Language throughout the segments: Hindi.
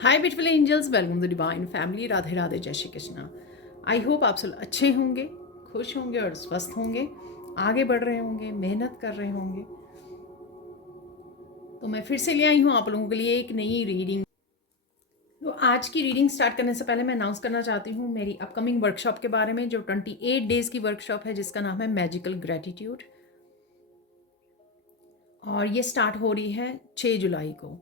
Hi beautiful angels, welcome to divine family. Radhe Radhe, जय श्री कृष्णा। आई होप आप सब अच्छे होंगे, खुश होंगे और स्वस्थ होंगे, आगे बढ़ रहे होंगे, मेहनत कर रहे होंगे। तो मैं फिर से ले आई हूँ आप लोगों के लिए एक नई रीडिंग। तो आज की रीडिंग स्टार्ट करने से पहले मैं अनाउंस करना चाहती हूँ मेरी अपकमिंग वर्कशॉप के बारे में, जो 28 डेज की वर्कशॉप है, जिसका नाम है मैजिकल ग्रेटिट्यूड। और ये स्टार्ट हो रही है 6 जुलाई को।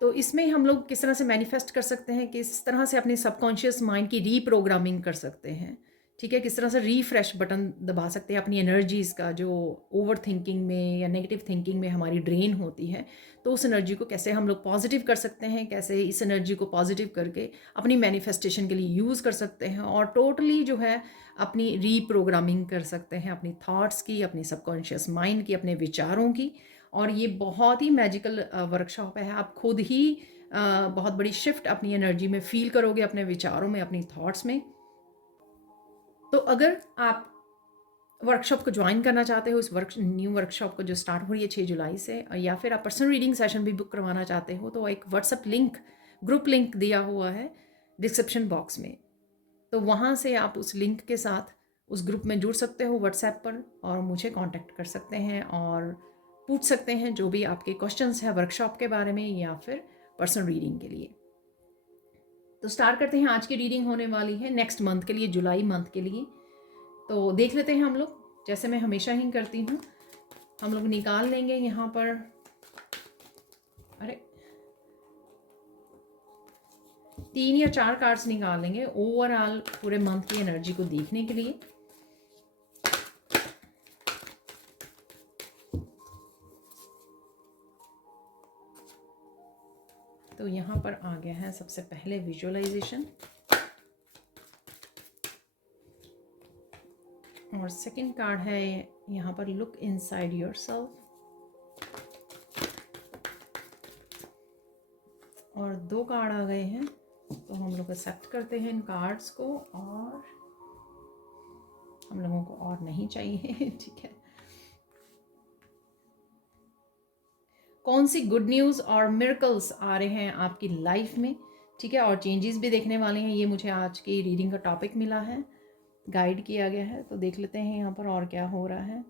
तो इसमें हम लोग किस तरह से मैनिफेस्ट कर सकते हैं, किस तरह से अपने सबकॉन्शियस माइंड की रीप्रोग्रामिंग कर सकते हैं, ठीक है, किस तरह से रीफ्रेश बटन दबा सकते हैं अपनी एनर्जीज़ का, जो ओवर थिंकिंग में या नेगेटिव थिंकिंग में हमारी ड्रेन होती है। तो उस एनर्जी को कैसे हम लोग पॉजिटिव कर सकते हैं, कैसे इस एनर्जी को पॉजिटिव करके अपनी मैनिफेस्टेशन के लिए यूज़ कर सकते हैं और टोटली जो है अपनी रीप्रोग्रामिंग कर सकते हैं, अपनी थॉट्स की, अपनी सबकॉन्शियस माइंड की, अपने विचारों की। और ये बहुत ही मैजिकल वर्कशॉप है। आप खुद ही बहुत बड़ी शिफ्ट अपनी एनर्जी में फील करोगे, अपने विचारों में, अपनी थॉट्स में। तो अगर आप वर्कशॉप को ज्वाइन करना चाहते हो, इस न्यू वर्कशॉप को जो स्टार्ट हो रही है 6 जुलाई से, या फिर आप पर्सनल रीडिंग सेशन भी बुक करवाना चाहते हो, तो एक व्हाट्सएप लिंक, ग्रुप लिंक दिया हुआ है डिस्क्रिप्शन बॉक्स में। तो वहाँ से आप उस लिंक के साथ उस ग्रुप में जुड़ सकते हो व्हाट्सएप पर, और मुझे कांटेक्ट कर सकते हैं और पूछ सकते हैं जो भी आपके क्वेश्चंस हैं वर्कशॉप के बारे में या फिर पर्सनल रीडिंग के लिए। तो स्टार्ट करते हैं। आज की रीडिंग होने वाली है नेक्स्ट मंथ के लिए, जुलाई मंथ के लिए। तो देख लेते हैं हम लोग, जैसे मैं हमेशा ही करती हूँ। हम लोग निकाल लेंगे यहाँ पर, अरे 3 या 4 कार्ड्स निकाल लेंगे ओवरऑल पूरे मंथ की एनर्जी को देखने के लिए। तो यहाँ पर आ गया है सबसे पहले विजुअलाइजेशन, और सेकंड कार्ड है यहाँ पर लुक इनसाइड योरसेल्फ, और 2 कार्ड आ गए हैं। तो हम लोग एक्सेप्ट करते हैं इन कार्ड्स को, और हम लोगों को और नहीं चाहिए ठीक है। कौन सी गुड न्यूज़ और मिरेकल्स आ रहे हैं आपकी लाइफ में, ठीक है, और चेंजेस भी देखने वाले हैं, ये मुझे आज की रीडिंग का टॉपिक मिला है, गाइड किया गया है। तो देख लेते हैं यहाँ पर और क्या हो रहा है।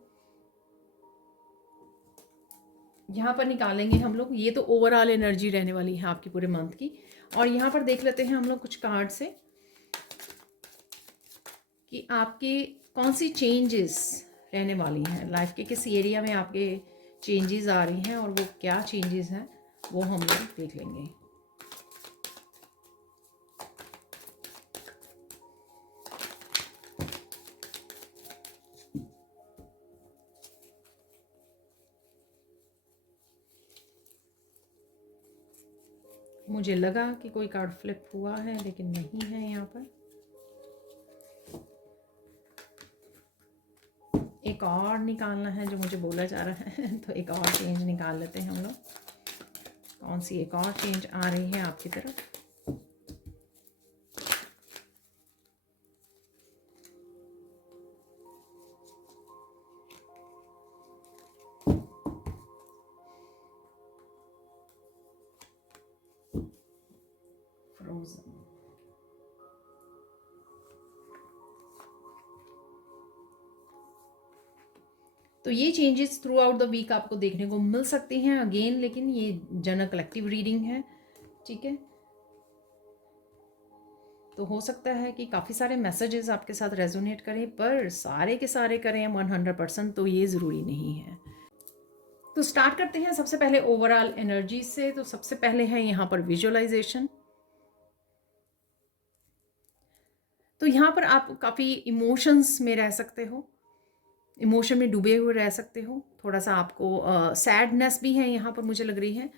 यहाँ पर निकालेंगे हम लोग, ये तो ओवरऑल एनर्जी रहने वाली है आपकी पूरे मंथ की। और यहाँ पर देख लेते हैं हम लोग कुछ कार्ड से कि आपके कौन सी चेंजेस रहने वाली हैं लाइफ के, किस एरिया में आपके चेंजेस आ रही हैं, और वो क्या चेंजेस हैं वो हम लोग देख लेंगे। मुझे लगा कि कोई कार्ड फ्लिप हुआ है, लेकिन नहीं है यहाँ पर। एक और निकालना है जो मुझे बोला जा रहा है तो एक और चेंज निकाल लेते हैं हम लोग। कौन सी एक और चेंज आ रही है आपकी तरफ। फ्रोजन, तो ये changes throughout the week आपको देखने को मिल सकती हैं अगेन, लेकिन ये जनरल कलेक्टिव रीडिंग है, ठीक है। तो हो सकता है कि काफ़ी सारे मैसेजेस आपके साथ रेजोनेट करें, पर सारे के सारे करें 100%, तो ये ज़रूरी नहीं है। तो स्टार्ट करते हैं सबसे पहले ओवरऑल एनर्जी से। तो सबसे पहले है यहाँ पर विजुअलाइजेशन। तो यहाँ पर आप काफ़ी इमोशंस में रह सकते हो, इमोशन में डूबे हुए रह सकते हो। थोड़ा सा आपको सैडनेस भी है यहाँ पर, मुझे लग रही है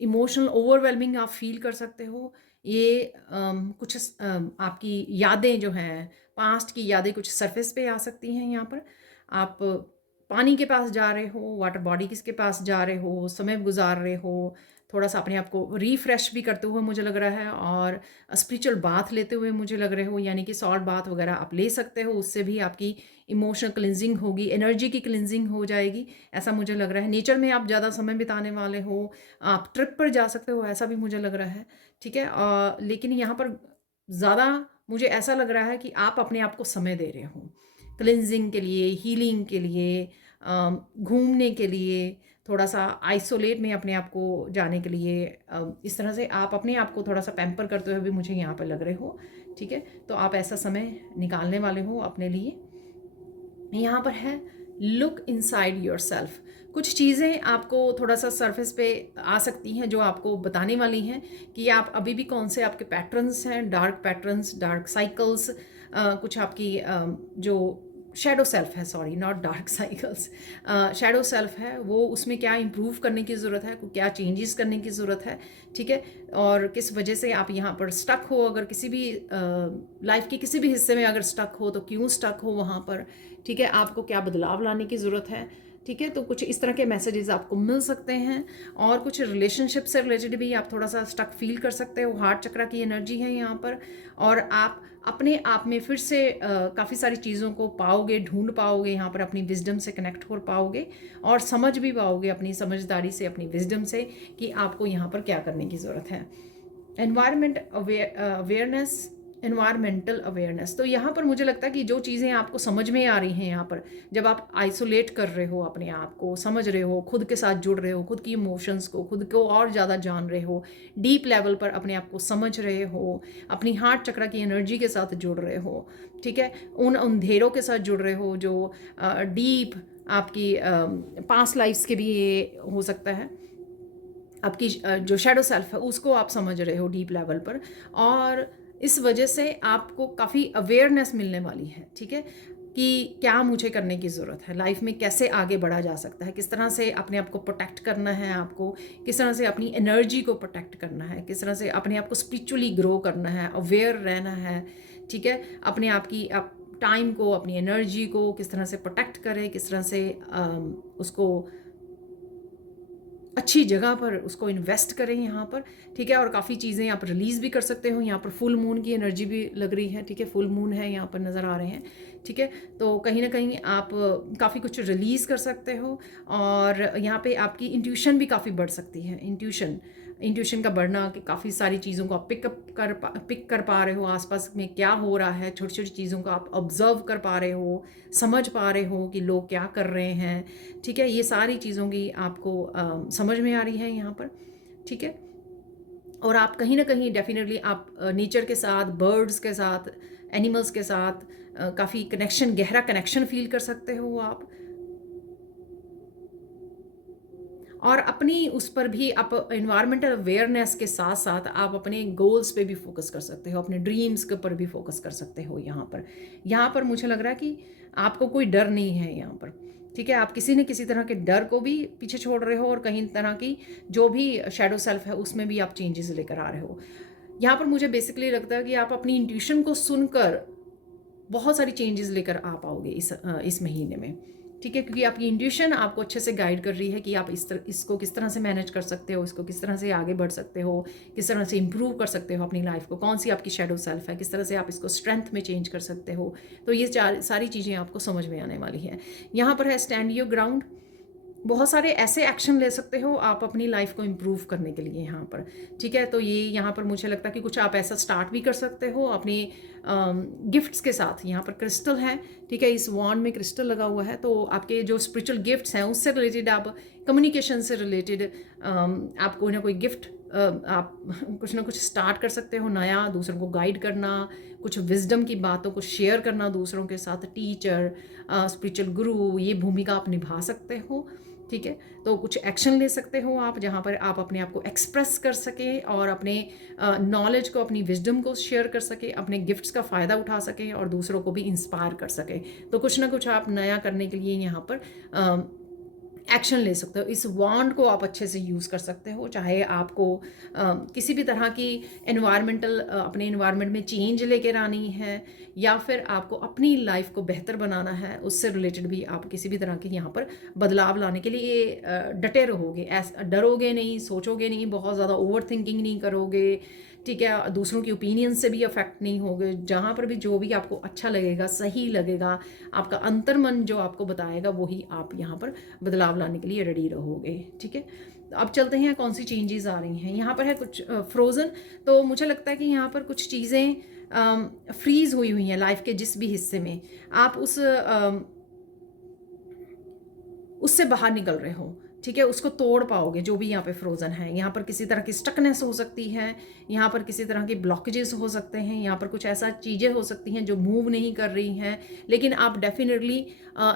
इमोशनल ओवरवेलमिंग आप फील कर सकते हो। ये कुछ आपकी यादें जो हैं, पास्ट की यादें कुछ सरफेस पे आ सकती हैं। यहाँ पर आप पानी के पास जा रहे हो, वाटर बॉडी के पास जा रहे हो, समय गुजार रहे हो, थोड़ा सा अपने आप को रिफ्रेश भी करते हुए मुझे लग रहा है, और स्पिरिचुअल बाथ लेते हुए मुझे लग रहे हो, यानी कि सॉल्ट बाथ वगैरह आप ले सकते हो, उससे भी आपकी इमोशनल क्लिनजिंग होगी, एनर्जी की क्लिनजिंग हो जाएगी, ऐसा मुझे लग रहा है। नेचर में आप ज़्यादा समय बिताने वाले हो, आप ट्रिप पर जा सकते हो, ऐसा भी मुझे लग रहा है, ठीक है। लेकिन यहाँ पर ज़्यादा मुझे ऐसा लग रहा है कि आप अपने आप को समय दे रहे हो क्लिनजिंग के लिए, हीलिंग के लिए, घूमने के लिए, थोड़ा सा आइसोलेट में अपने आप को जाने के लिए, इस तरह से आप अपने आप को थोड़ा सा पैम्पर करते हुए भी मुझे यहाँ पर लग रहे हो, ठीक है। तो आप ऐसा समय निकालने वाले हो अपने लिए। यहाँ पर है लुक इनसाइड योर सेल्फ। कुछ चीज़ें आपको थोड़ा सा सरफेस पे आ सकती हैं जो आपको बताने वाली हैं कि आप अभी भी कौन से आपके पैटर्न्स हैं, डार्क पैटर्न्स, डार्क साइकिल्स, कुछ आपकी जो शैडो सेल्फ है, sorry not dark cycles, shadow self है, वो उसमें क्या इम्प्रूव करने की ज़रूरत है, क्या चेंजेस करने की ज़रूरत है, ठीक है। और किस वजह से आप यहाँ पर स्टक हो, अगर किसी भी लाइफ के किसी भी हिस्से में अगर स्टक हो तो क्यों स्टक हो वहाँ पर, ठीक है। आपको क्या बदलाव लाने की ज़रूरत है, ठीक है। तो कुछ इस तरह के मैसेजेस आपको मिल सकते हैं। और कुछ रिलेशनशिप से रिलेटेड भी आप थोड़ा सा स्टक फील कर सकते हो, हार्ट चक्र की एनर्जी है यहाँ पर, और आप अपने आप में फिर से काफ़ी सारी चीज़ों को पाओगे, ढूंढ पाओगे, यहाँ पर अपनी विजडम से कनेक्ट हो पाओगे, और समझ भी पाओगे अपनी समझदारी से, अपनी विजडम से, कि आपको यहाँ पर क्या करने की ज़रूरत है। अवेयरनेस, एनवायरमेंटल अवेयरनेस, तो यहाँ पर मुझे लगता है कि जो चीज़ें आपको समझ में आ रही हैं यहाँ पर, जब आप आइसोलेट कर रहे हो, अपने आप को समझ रहे हो, खुद के साथ जुड़ रहे हो, खुद की इमोशंस को, खुद को और ज़्यादा जान रहे हो, डीप लेवल पर अपने आप को समझ रहे हो, अपनी हार्ट चक्र की एनर्जी के साथ जुड़ रहे हो, ठीक है। उन अंधेरों के साथ जुड़ रहे हो जो डीप आपकी पास्ट लाइफ्स के भी ये हो सकता है, आपकी जो शैडो सेल्फ है उसको आप समझ रहे हो डीप लेवल पर, और इस वजह से आपको काफ़ी अवेयरनेस मिलने वाली है, ठीक है, कि क्या मुझे करने की ज़रूरत है लाइफ में, कैसे आगे बढ़ा जा सकता है, किस तरह से अपने आप को प्रोटेक्ट करना है, आपको किस तरह से अपनी एनर्जी को प्रोटेक्ट करना है, किस तरह से अपने आप को स्पिरिचुअली ग्रो करना है, अवेयर रहना है, ठीक है। अपने आप की टाइम को, अपनी एनर्जी को किस तरह से प्रोटेक्ट करें, किस तरह से उसको अच्छी जगह पर उसको इन्वेस्ट करें यहाँ पर, ठीक है। और काफ़ी चीज़ें आप रिलीज़ भी कर सकते हो, यहाँ पर फुल मून की एनर्जी भी लग रही है, ठीक है, फुल मून है यहाँ पर नज़र आ रहे हैं, ठीक है। तो कहीं ना कहीं आप काफ़ी कुछ रिलीज़ कर सकते हो, और यहाँ पे आपकी इंट्यूशन भी काफ़ी बढ़ सकती है। इंट्यूशन का बढ़ना, कि काफ़ी सारी चीज़ों को आप पिक कर पा रहे हो, आसपास में क्या हो रहा है, छोटी छोटी चीज़ों को आप ऑब्जर्व कर पा रहे हो, समझ पा रहे हो कि लोग क्या कर रहे हैं, ठीक है। ये सारी चीज़ों की आपको समझ में आ रही है यहाँ पर, ठीक है। और आप कहीं ना कहीं डेफिनेटली आप नेचर के साथ, बर्ड्स के साथ, एनिमल्स के साथ काफ़ी कनेक्शन, गहरा कनेक्शन फील कर सकते हो आप। और अपनी उस पर भी आप इन्वायरमेंटल अवेयरनेस के साथ साथ आप अपने गोल्स पे भी फोकस कर सकते हो, अपने ड्रीम्स के ऊपर भी फोकस कर सकते हो यहाँ पर मुझे लग रहा है कि आपको कोई डर नहीं है यहाँ पर, ठीक है। आप किसी न किसी तरह के डर को भी पीछे छोड़ रहे हो, और कहीं तरह की जो भी शैडो सेल्फ है उसमें भी आप चेंजेस लेकर आ रहे हो। यहाँ पर मुझे बेसिकली लगता है कि आप अपनी इंट्यूशन को सुनकर बहुत सारी चेंजेस लेकर आ पाओगे इस महीने में, ठीक है। क्योंकि आपकी इंट्यूशन आपको अच्छे से गाइड कर रही है कि आप इसको किस तरह से मैनेज कर सकते हो, इसको किस तरह से आगे बढ़ सकते हो, किस तरह से इम्प्रूव कर सकते हो अपनी लाइफ को, कौन सी आपकी शैडो सेल्फ है, किस तरह से आप इसको स्ट्रेंथ में चेंज कर सकते हो। तो ये सारी चीज़ें आपको समझ में आने वाली है। यहाँ पर है स्टैंड योर ग्राउंड। बहुत सारे ऐसे एक्शन ले सकते हो आप अपनी लाइफ को इम्प्रूव करने के लिए यहाँ पर, ठीक है। तो ये यहाँ पर मुझे लगता है कि कुछ आप ऐसा स्टार्ट भी कर सकते हो अपने गिफ्ट्स के साथ। यहाँ पर क्रिस्टल है, ठीक है, इस वॉन्ड में क्रिस्टल लगा हुआ है, तो आपके जो स्पिरिचुअल गिफ्ट्स हैं उससे रिलेटेड, आप कम्युनिकेशन से रिलेटेड आप कोई ना कोई गिफ्ट आप कुछ ना कुछ स्टार्ट कर सकते हो नया, दूसरों को गाइड करना, कुछ विजडम की बातों को शेयर करना दूसरों के साथ। टीचर, स्पिरिचुअल गुरु, ये भूमिका आप निभा सकते हो, ठीक है। तो कुछ एक्शन ले सकते हो आप जहाँ पर आप अपने आप को एक्सप्रेस कर सकें, और अपने नॉलेज को, अपनी विजडम को शेयर कर सके, अपने गिफ्ट्स का फ़ायदा उठा सकें, और दूसरों को भी इंस्पायर कर सकें। तो कुछ ना कुछ आप नया करने के लिए यहाँ पर एक्शन ले सकते हो। इस वांड को आप अच्छे से यूज़ कर सकते हो, चाहे आपको किसी भी तरह की अपने एनवायरनमेंट में चेंज लेकर आनी है, या फिर आपको अपनी लाइफ को बेहतर बनाना है, उससे रिलेटेड भी आप किसी भी तरह के यहाँ पर बदलाव लाने के लिए डटे रहोगे। डरोगे नहीं, सोचोगे नहीं, बहुत ज़्यादा ओवर थिंकिंग नहीं करोगे, ठीक है, दूसरों की ओपिनियन से भी अफेक्ट नहीं होगे। जहाँ पर भी जो भी आपको अच्छा लगेगा, सही लगेगा, आपका अंतर्मन जो आपको बताएगा वही आप यहाँ पर बदलाव लाने के लिए रेडी रहोगे, ठीक है। तो अब चलते हैं कौन सी चेंजेस आ रही हैं। यहाँ पर है कुछ फ्रोज़न, तो मुझे लगता है कि यहाँ पर कुछ चीज़ें फ्रीज़ हुई हैं लाइफ के जिस भी हिस्से में आप उससे बाहर निकल रहे हो, ठीक है, उसको तोड़ पाओगे। जो भी यहाँ पे फ्रोज़न है, यहाँ पर किसी तरह की स्टकनेस हो सकती है, यहाँ पर किसी तरह के ब्लॉकेजेस हो सकते हैं, यहाँ पर कुछ ऐसा चीज़ें हो सकती हैं जो मूव नहीं कर रही हैं, लेकिन आप डेफिनेटली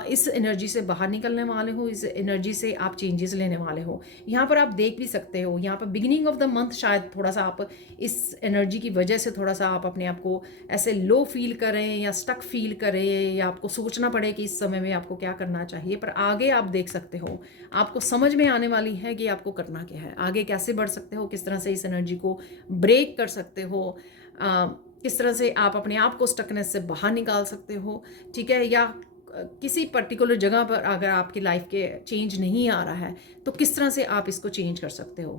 इस एनर्जी से बाहर निकलने वाले हो, इस एनर्जी से आप चेंजेस लेने वाले हो। यहाँ पर आप देख भी सकते हो, यहाँ पर बिगिनिंग ऑफ द मंथ शायद थोड़ा सा आप इस एनर्जी की वजह से थोड़ा सा आप अपने आप को ऐसे लो फील करें या स्टक फील करें, या आपको सोचना पड़े कि इस समय में आपको क्या करना चाहिए। पर आगे आप देख सकते हो, आपको समझ में आने वाली है कि आपको करना क्या है, आगे कैसे बढ़ सकते हो, किस तरह से इस एनर्जी को ब्रेक कर सकते हो, किस तरह से आप अपने आप को स्टकनेस से बाहर निकाल सकते हो, ठीक है। या किसी पर्टिकुलर जगह पर अगर आपकी लाइफ के चेंज नहीं आ रहा है तो किस तरह से आप इसको चेंज कर सकते हो,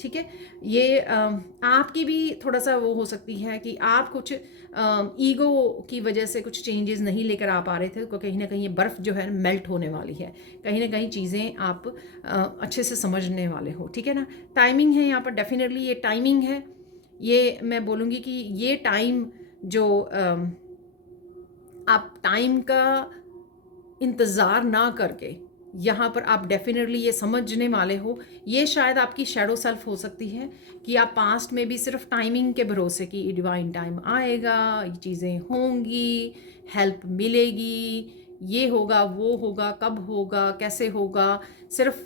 ठीक है। ये आपकी भी थोड़ा सा वो हो सकती है कि आप कुछ ईगो की वजह से कुछ चेंजेस नहीं लेकर आ पा रहे थे, तो कहीं ना कहीं ये बर्फ़ जो है मेल्ट होने वाली है, कहीं ना कहीं चीज़ें आप अच्छे से समझने वाले हो, ठीक है ना। टाइमिंग है यहाँ पर, डेफिनेटली ये टाइमिंग है। ये मैं बोलूँगी कि ये टाइम जो आप टाइम का इंतज़ार ना करके यहाँ पर आप डेफिनेटली ये समझने वाले हो, ये शायद आपकी शैडो सेल्फ हो सकती है कि आप पास्ट में भी सिर्फ टाइमिंग के भरोसे कि डिवाइन टाइम आएगा, ये चीज़ें होंगी, हेल्प मिलेगी, ये होगा, वो होगा, कब होगा, कैसे होगा, सिर्फ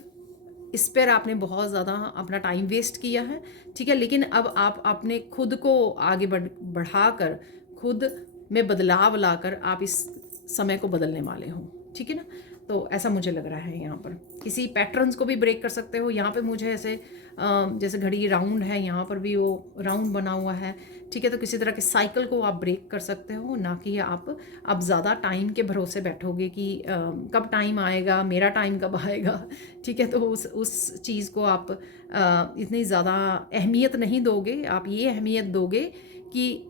इस पर आपने बहुत ज़्यादा अपना टाइम वेस्ट किया है, ठीक है। लेकिन अब आप अपने खुद को आगे बढ़ाकर, खुद में बदलाव लाकर आप इस समय को बदलने वाले हो, ठीक है ना। तो ऐसा मुझे लग रहा है। यहाँ पर किसी पैटर्न्स को भी ब्रेक कर सकते हो। यहाँ पे मुझे ऐसे जैसे घड़ी राउंड है, यहाँ पर भी वो राउंड बना हुआ है, ठीक है। तो किसी तरह के साइकिल को आप ब्रेक कर सकते हो, ना कि आप अब ज़्यादा टाइम के भरोसे बैठोगे कि कब टाइम आएगा, मेरा टाइम कब आएगा, ठीक है। तो उस चीज़ को आप इतनी ज़्यादा अहमियत नहीं दोगे। आप ये अहमियत दोगे कि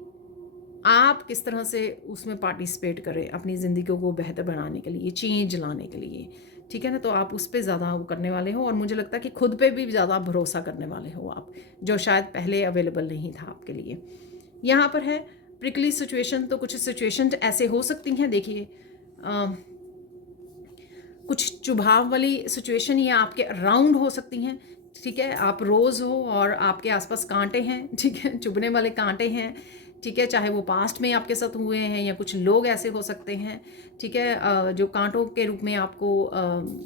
आप किस तरह से उसमें पार्टिसिपेट करें अपनी ज़िंदगी को बेहतर बनाने के लिए, चेंज लाने के लिए, ठीक है ना। तो आप उस पर ज़्यादा वो करने वाले हो, और मुझे लगता है कि खुद पे भी ज़्यादा भरोसा करने वाले हो आप, जो शायद पहले अवेलेबल नहीं था आपके लिए। यहाँ पर है प्रिकली सिचुएशन, तो कुछ सिचुएशन ऐसे हो सकती हैं, देखिए कुछ चुभाव वाली सिचुएशन ये आपके अराउंड हो सकती हैं, ठीक है। आप रोज़ हो और आपके आसपास कांटे हैं, ठीक है, चुभने वाले कांटे हैं, ठीक है। चाहे वो पास्ट में आपके साथ हुए हैं या कुछ लोग ऐसे हो सकते हैं, ठीक है, जो कांटों के रूप में आपको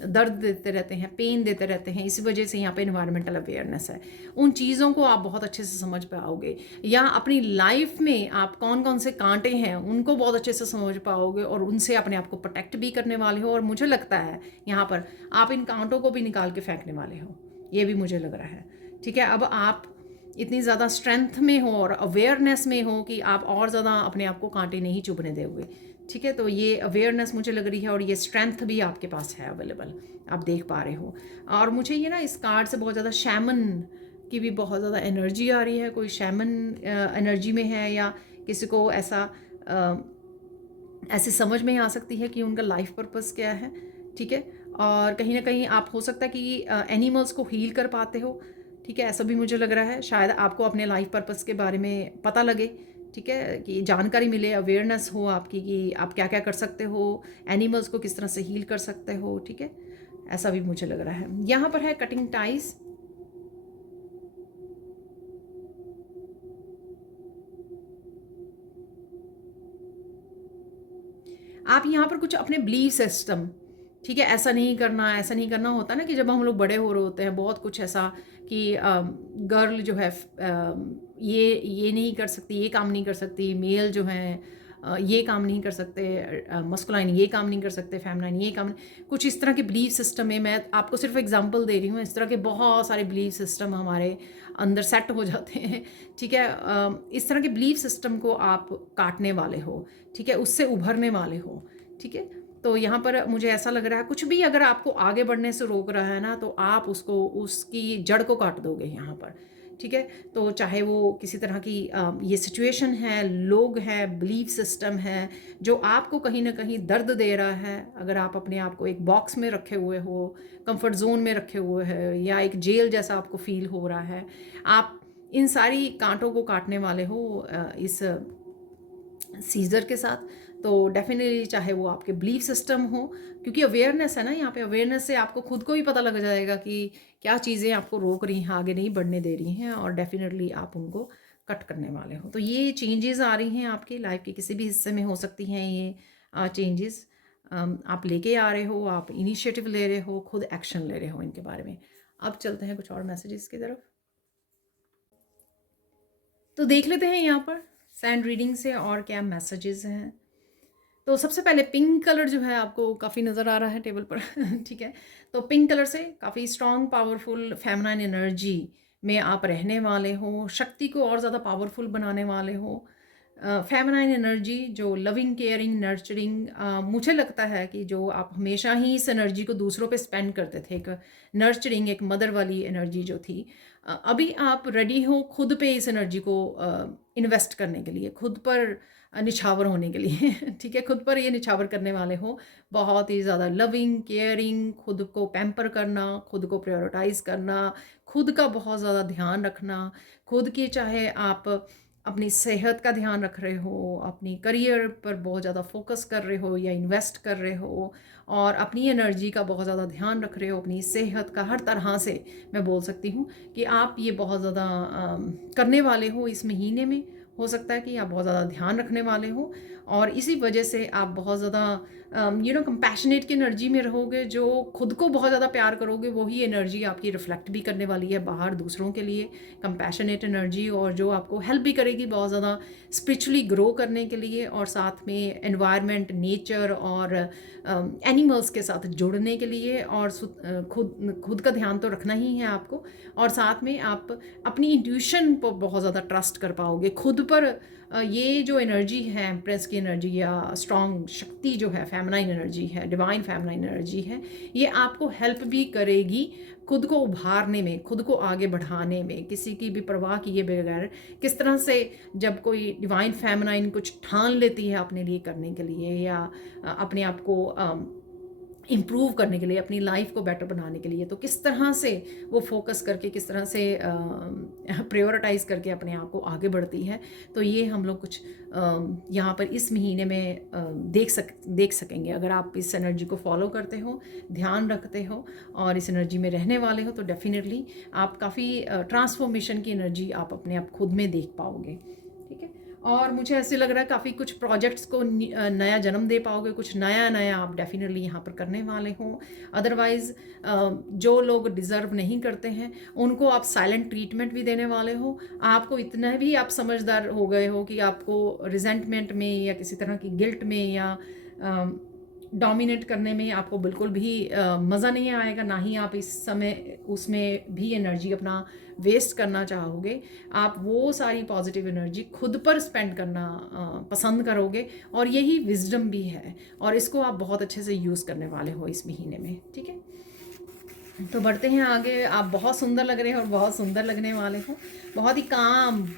दर्द देते रहते हैं, पेन देते रहते हैं। इस वजह से यहाँ पे एनवायरमेंटल अवेयरनेस है, उन चीज़ों को आप बहुत अच्छे से समझ पाओगे, या अपनी लाइफ में आप कौन कौन से कांटे हैं उनको बहुत अच्छे से समझ पाओगे, और उनसे अपने आप को प्रोटेक्ट भी करने वाले हो। और मुझे लगता है यहाँ पर आप इन कांटों को भी निकाल के फेंकने वाले हो, ये भी मुझे लग रहा है, ठीक है। अब आप इतनी ज़्यादा स्ट्रेंथ में हो और अवेयरनेस में हो कि आप और ज़्यादा अपने आप को कांटे नहीं चुभने दोगे, ठीक है। तो ये अवेयरनेस मुझे लग रही है, और ये स्ट्रेंथ भी आपके पास है अवेलेबल, आप देख पा रहे हो। और मुझे ये ना इस कार्ड से बहुत ज़्यादा शैमन की भी बहुत ज़्यादा एनर्जी आ रही है। कोई शैमन एनर्जी में है, या किसी को ऐसे समझ में आ सकती है कि उनका लाइफ पर्पस क्या है, ठीक है। और कहीं ना कहीं आप हो सकता है कि एनिमल्स को हील कर पाते हो, ठीक है, ऐसा भी मुझे लग रहा है। शायद आपको अपने लाइफ पर्पस के बारे में पता लगे, ठीक है, कि जानकारी मिले, अवेयरनेस हो आपकी कि आप क्या क्या कर सकते हो, एनिमल्स को किस तरह से हील कर सकते हो, ठीक है, ऐसा भी मुझे लग रहा है। यहाँ पर है कटिंग टाइज, आप यहाँ पर कुछ अपने बिलीफ सिस्टम, ठीक है, ऐसा नहीं करना, ऐसा नहीं करना होता ना कि जब हम लोग बड़े हो रहे होते हैं बहुत कुछ ऐसा कि गर्ल जो है ये नहीं कर सकती, ये काम नहीं कर सकती, मेल जो है ये काम नहीं कर सकते, मस्कुलाइन ये काम नहीं कर सकते, फेमिनाइन ये काम कुछ इस तरह के बिलीफ सिस्टम है। मैं आपको सिर्फ एग्जांपल दे रही हूँ, इस तरह के बहुत सारे बिलीफ सिस्टम हमारे अंदर सेट हो जाते हैं, ठीक है। इस तरह के बिलीफ सिस्टम को आप काटने वाले हो, ठीक है, उससे उभरने वाले हो, ठीक है। तो यहाँ पर मुझे ऐसा लग रहा है कुछ भी अगर आपको आगे बढ़ने से रोक रहा है ना, तो आप उसको उसकी जड़ को काट दोगे यहाँ पर, ठीक है। तो चाहे वो किसी तरह की ये सिचुएशन है, लोग हैं, बिलीफ सिस्टम है जो आपको कहीं ना कहीं दर्द दे रहा है, अगर आप अपने आप को एक बॉक्स में रखे हुए हो, कंफर्ट जोन में रखे हुए हैं, या एक जेल जैसा आपको फील हो रहा है, आप इन सारी कांटों को काटने वाले हो इस सीजर के साथ। तो डेफिनेटली चाहे वो आपके बिलीफ सिस्टम हो, क्योंकि अवेयरनेस है ना यहाँ पे, अवेयरनेस से आपको खुद को भी पता लग जाएगा कि क्या चीज़ें आपको रोक रही हैं, आगे नहीं बढ़ने दे रही हैं, और डेफिनेटली आप उनको कट करने वाले हो। तो ये चेंजेस आ रही हैं आपकी लाइफ के किसी भी हिस्से में हो सकती हैं ये चेंजेस, आप लेके आ रहे हो, आप इनिशिएटिव ले रहे हो, खुद एक्शन ले रहे हो इनके बारे में। अब चलते हैं कुछ और मैसेजेस की तरफ। तो देख लेते हैं यहाँ पर सैंड रीडिंग से और क्या मैसेजेस हैं। तो सबसे पहले पिंक कलर जो है आपको काफ़ी नज़र आ रहा है टेबल पर ठीक है। तो पिंक कलर से काफ़ी स्ट्रॉन्ग पावरफुल फेमिनाइन एनर्जी में आप रहने वाले हो, शक्ति को और ज़्यादा पावरफुल बनाने वाले हो। फेमिनाइन एनर्जी जो लविंग, केयरिंग, नर्चरिंग, मुझे लगता है कि जो आप हमेशा ही इस एनर्जी को दूसरों पे स्पेंड करते थे, एक नर्चरिंग, एक मदर वाली एनर्जी जो थी, अभी आप रेडी हो खुद पे इस एनर्जी को इन्वेस्ट करने के लिए, खुद पर निछावर होने के लिए ठीक है, खुद पर ये निछावर करने वाले हो, बहुत ही ज़्यादा लविंग, केयरिंग, खुद को पैम्पर करना, खुद को प्रायोरिटाइज करना, खुद का बहुत ज़्यादा ध्यान रखना, खुद की, चाहे आप अपनी सेहत का ध्यान रख रहे हो, अपनी करियर पर बहुत ज़्यादा फोकस कर रहे हो या इन्वेस्ट कर रहे हो, और अपनी एनर्जी का बहुत ज़्यादा ध्यान रख रहे हो, अपनी सेहत का, हर तरह से मैं बोल सकती हूँ कि आप ये बहुत ज़्यादा करने वाले हो इस महीने में। हो सकता है कि आप बहुत ज़्यादा ध्यान रखने वाले हो, और इसी वजह से आप बहुत ज़्यादा कंपैशनेट की एनर्जी में रहोगे। जो खुद को बहुत ज़्यादा प्यार करोगे, वही एनर्जी आपकी रिफ्लेक्ट भी करने वाली है बाहर दूसरों के लिए, कंपैशनेट एनर्जी, और जो आपको हेल्प भी करेगी बहुत ज़्यादा स्पिरिचुअली ग्रो करने के लिए, और साथ में एनवायरनमेंट, नेचर और एनिमल्स के साथ जुड़ने के लिए, और खुद खुद का ध्यान तो रखना ही है आपको, और साथ में आप अपनी इंट्यूशन पर बहुत ज़्यादा ट्रस्ट कर पाओगे खुद पर। ये जो एनर्जी है, एम्प्रेस की एनर्जी या स्ट्रॉन्ग शक्ति जो है, फेमिनाइन एनर्जी है, डिवाइन फेमिनाइन एनर्जी है, ये आपको हेल्प भी करेगी खुद को उभारने में, खुद को आगे बढ़ाने में, किसी की भी परवाह किए बगैर किस तरह से जब कोई डिवाइन फेमिनाइन कुछ ठान लेती है अपने लिए करने के लिए, या अपने आप को इम्प्रूव करने के लिए, अपनी लाइफ को बेटर बनाने के लिए, तो किस तरह से वो फोकस करके, किस तरह से प्रायोरिटाइज करके अपने आप को आगे बढ़ती है। तो ये हम लोग कुछ यहाँ पर इस महीने में देख सकेंगे। अगर आप इस एनर्जी को फॉलो करते हो, ध्यान रखते हो, और इस एनर्जी में रहने वाले हो, तो डेफिनेटली आप काफ़ी ट्रांसफॉर्मेशन की एनर्जी आप अपने आप खुद में देख पाओगे, ठीक है। और मुझे ऐसे लग रहा है काफ़ी कुछ प्रोजेक्ट्स को नया जन्म दे पाओगे, कुछ नया नया आप डेफिनेटली यहाँ पर करने वाले हो। अदरवाइज़ जो लोग डिज़र्व नहीं करते हैं उनको आप साइलेंट ट्रीटमेंट भी देने वाले हो। आपको इतना भी आप समझदार हो गए हो कि आपको रिजेंटमेंट में या किसी तरह की गिल्ट में या डोमिनेट करने में आपको बिल्कुल भी मज़ा नहीं आएगा, ना ही आप इस समय उसमें भी एनर्जी अपना वेस्ट करना चाहोगे। आप वो सारी पॉजिटिव एनर्जी खुद पर स्पेंड करना पसंद करोगे, और यही विजडम भी है, और इसको आप बहुत अच्छे से यूज़ करने वाले हो इस महीने में, ठीक है। तो बढ़ते हैं आगे। आप बहुत सुंदर लग रहे हो और बहुत सुंदर लगने वाले हो, बहुत ही काम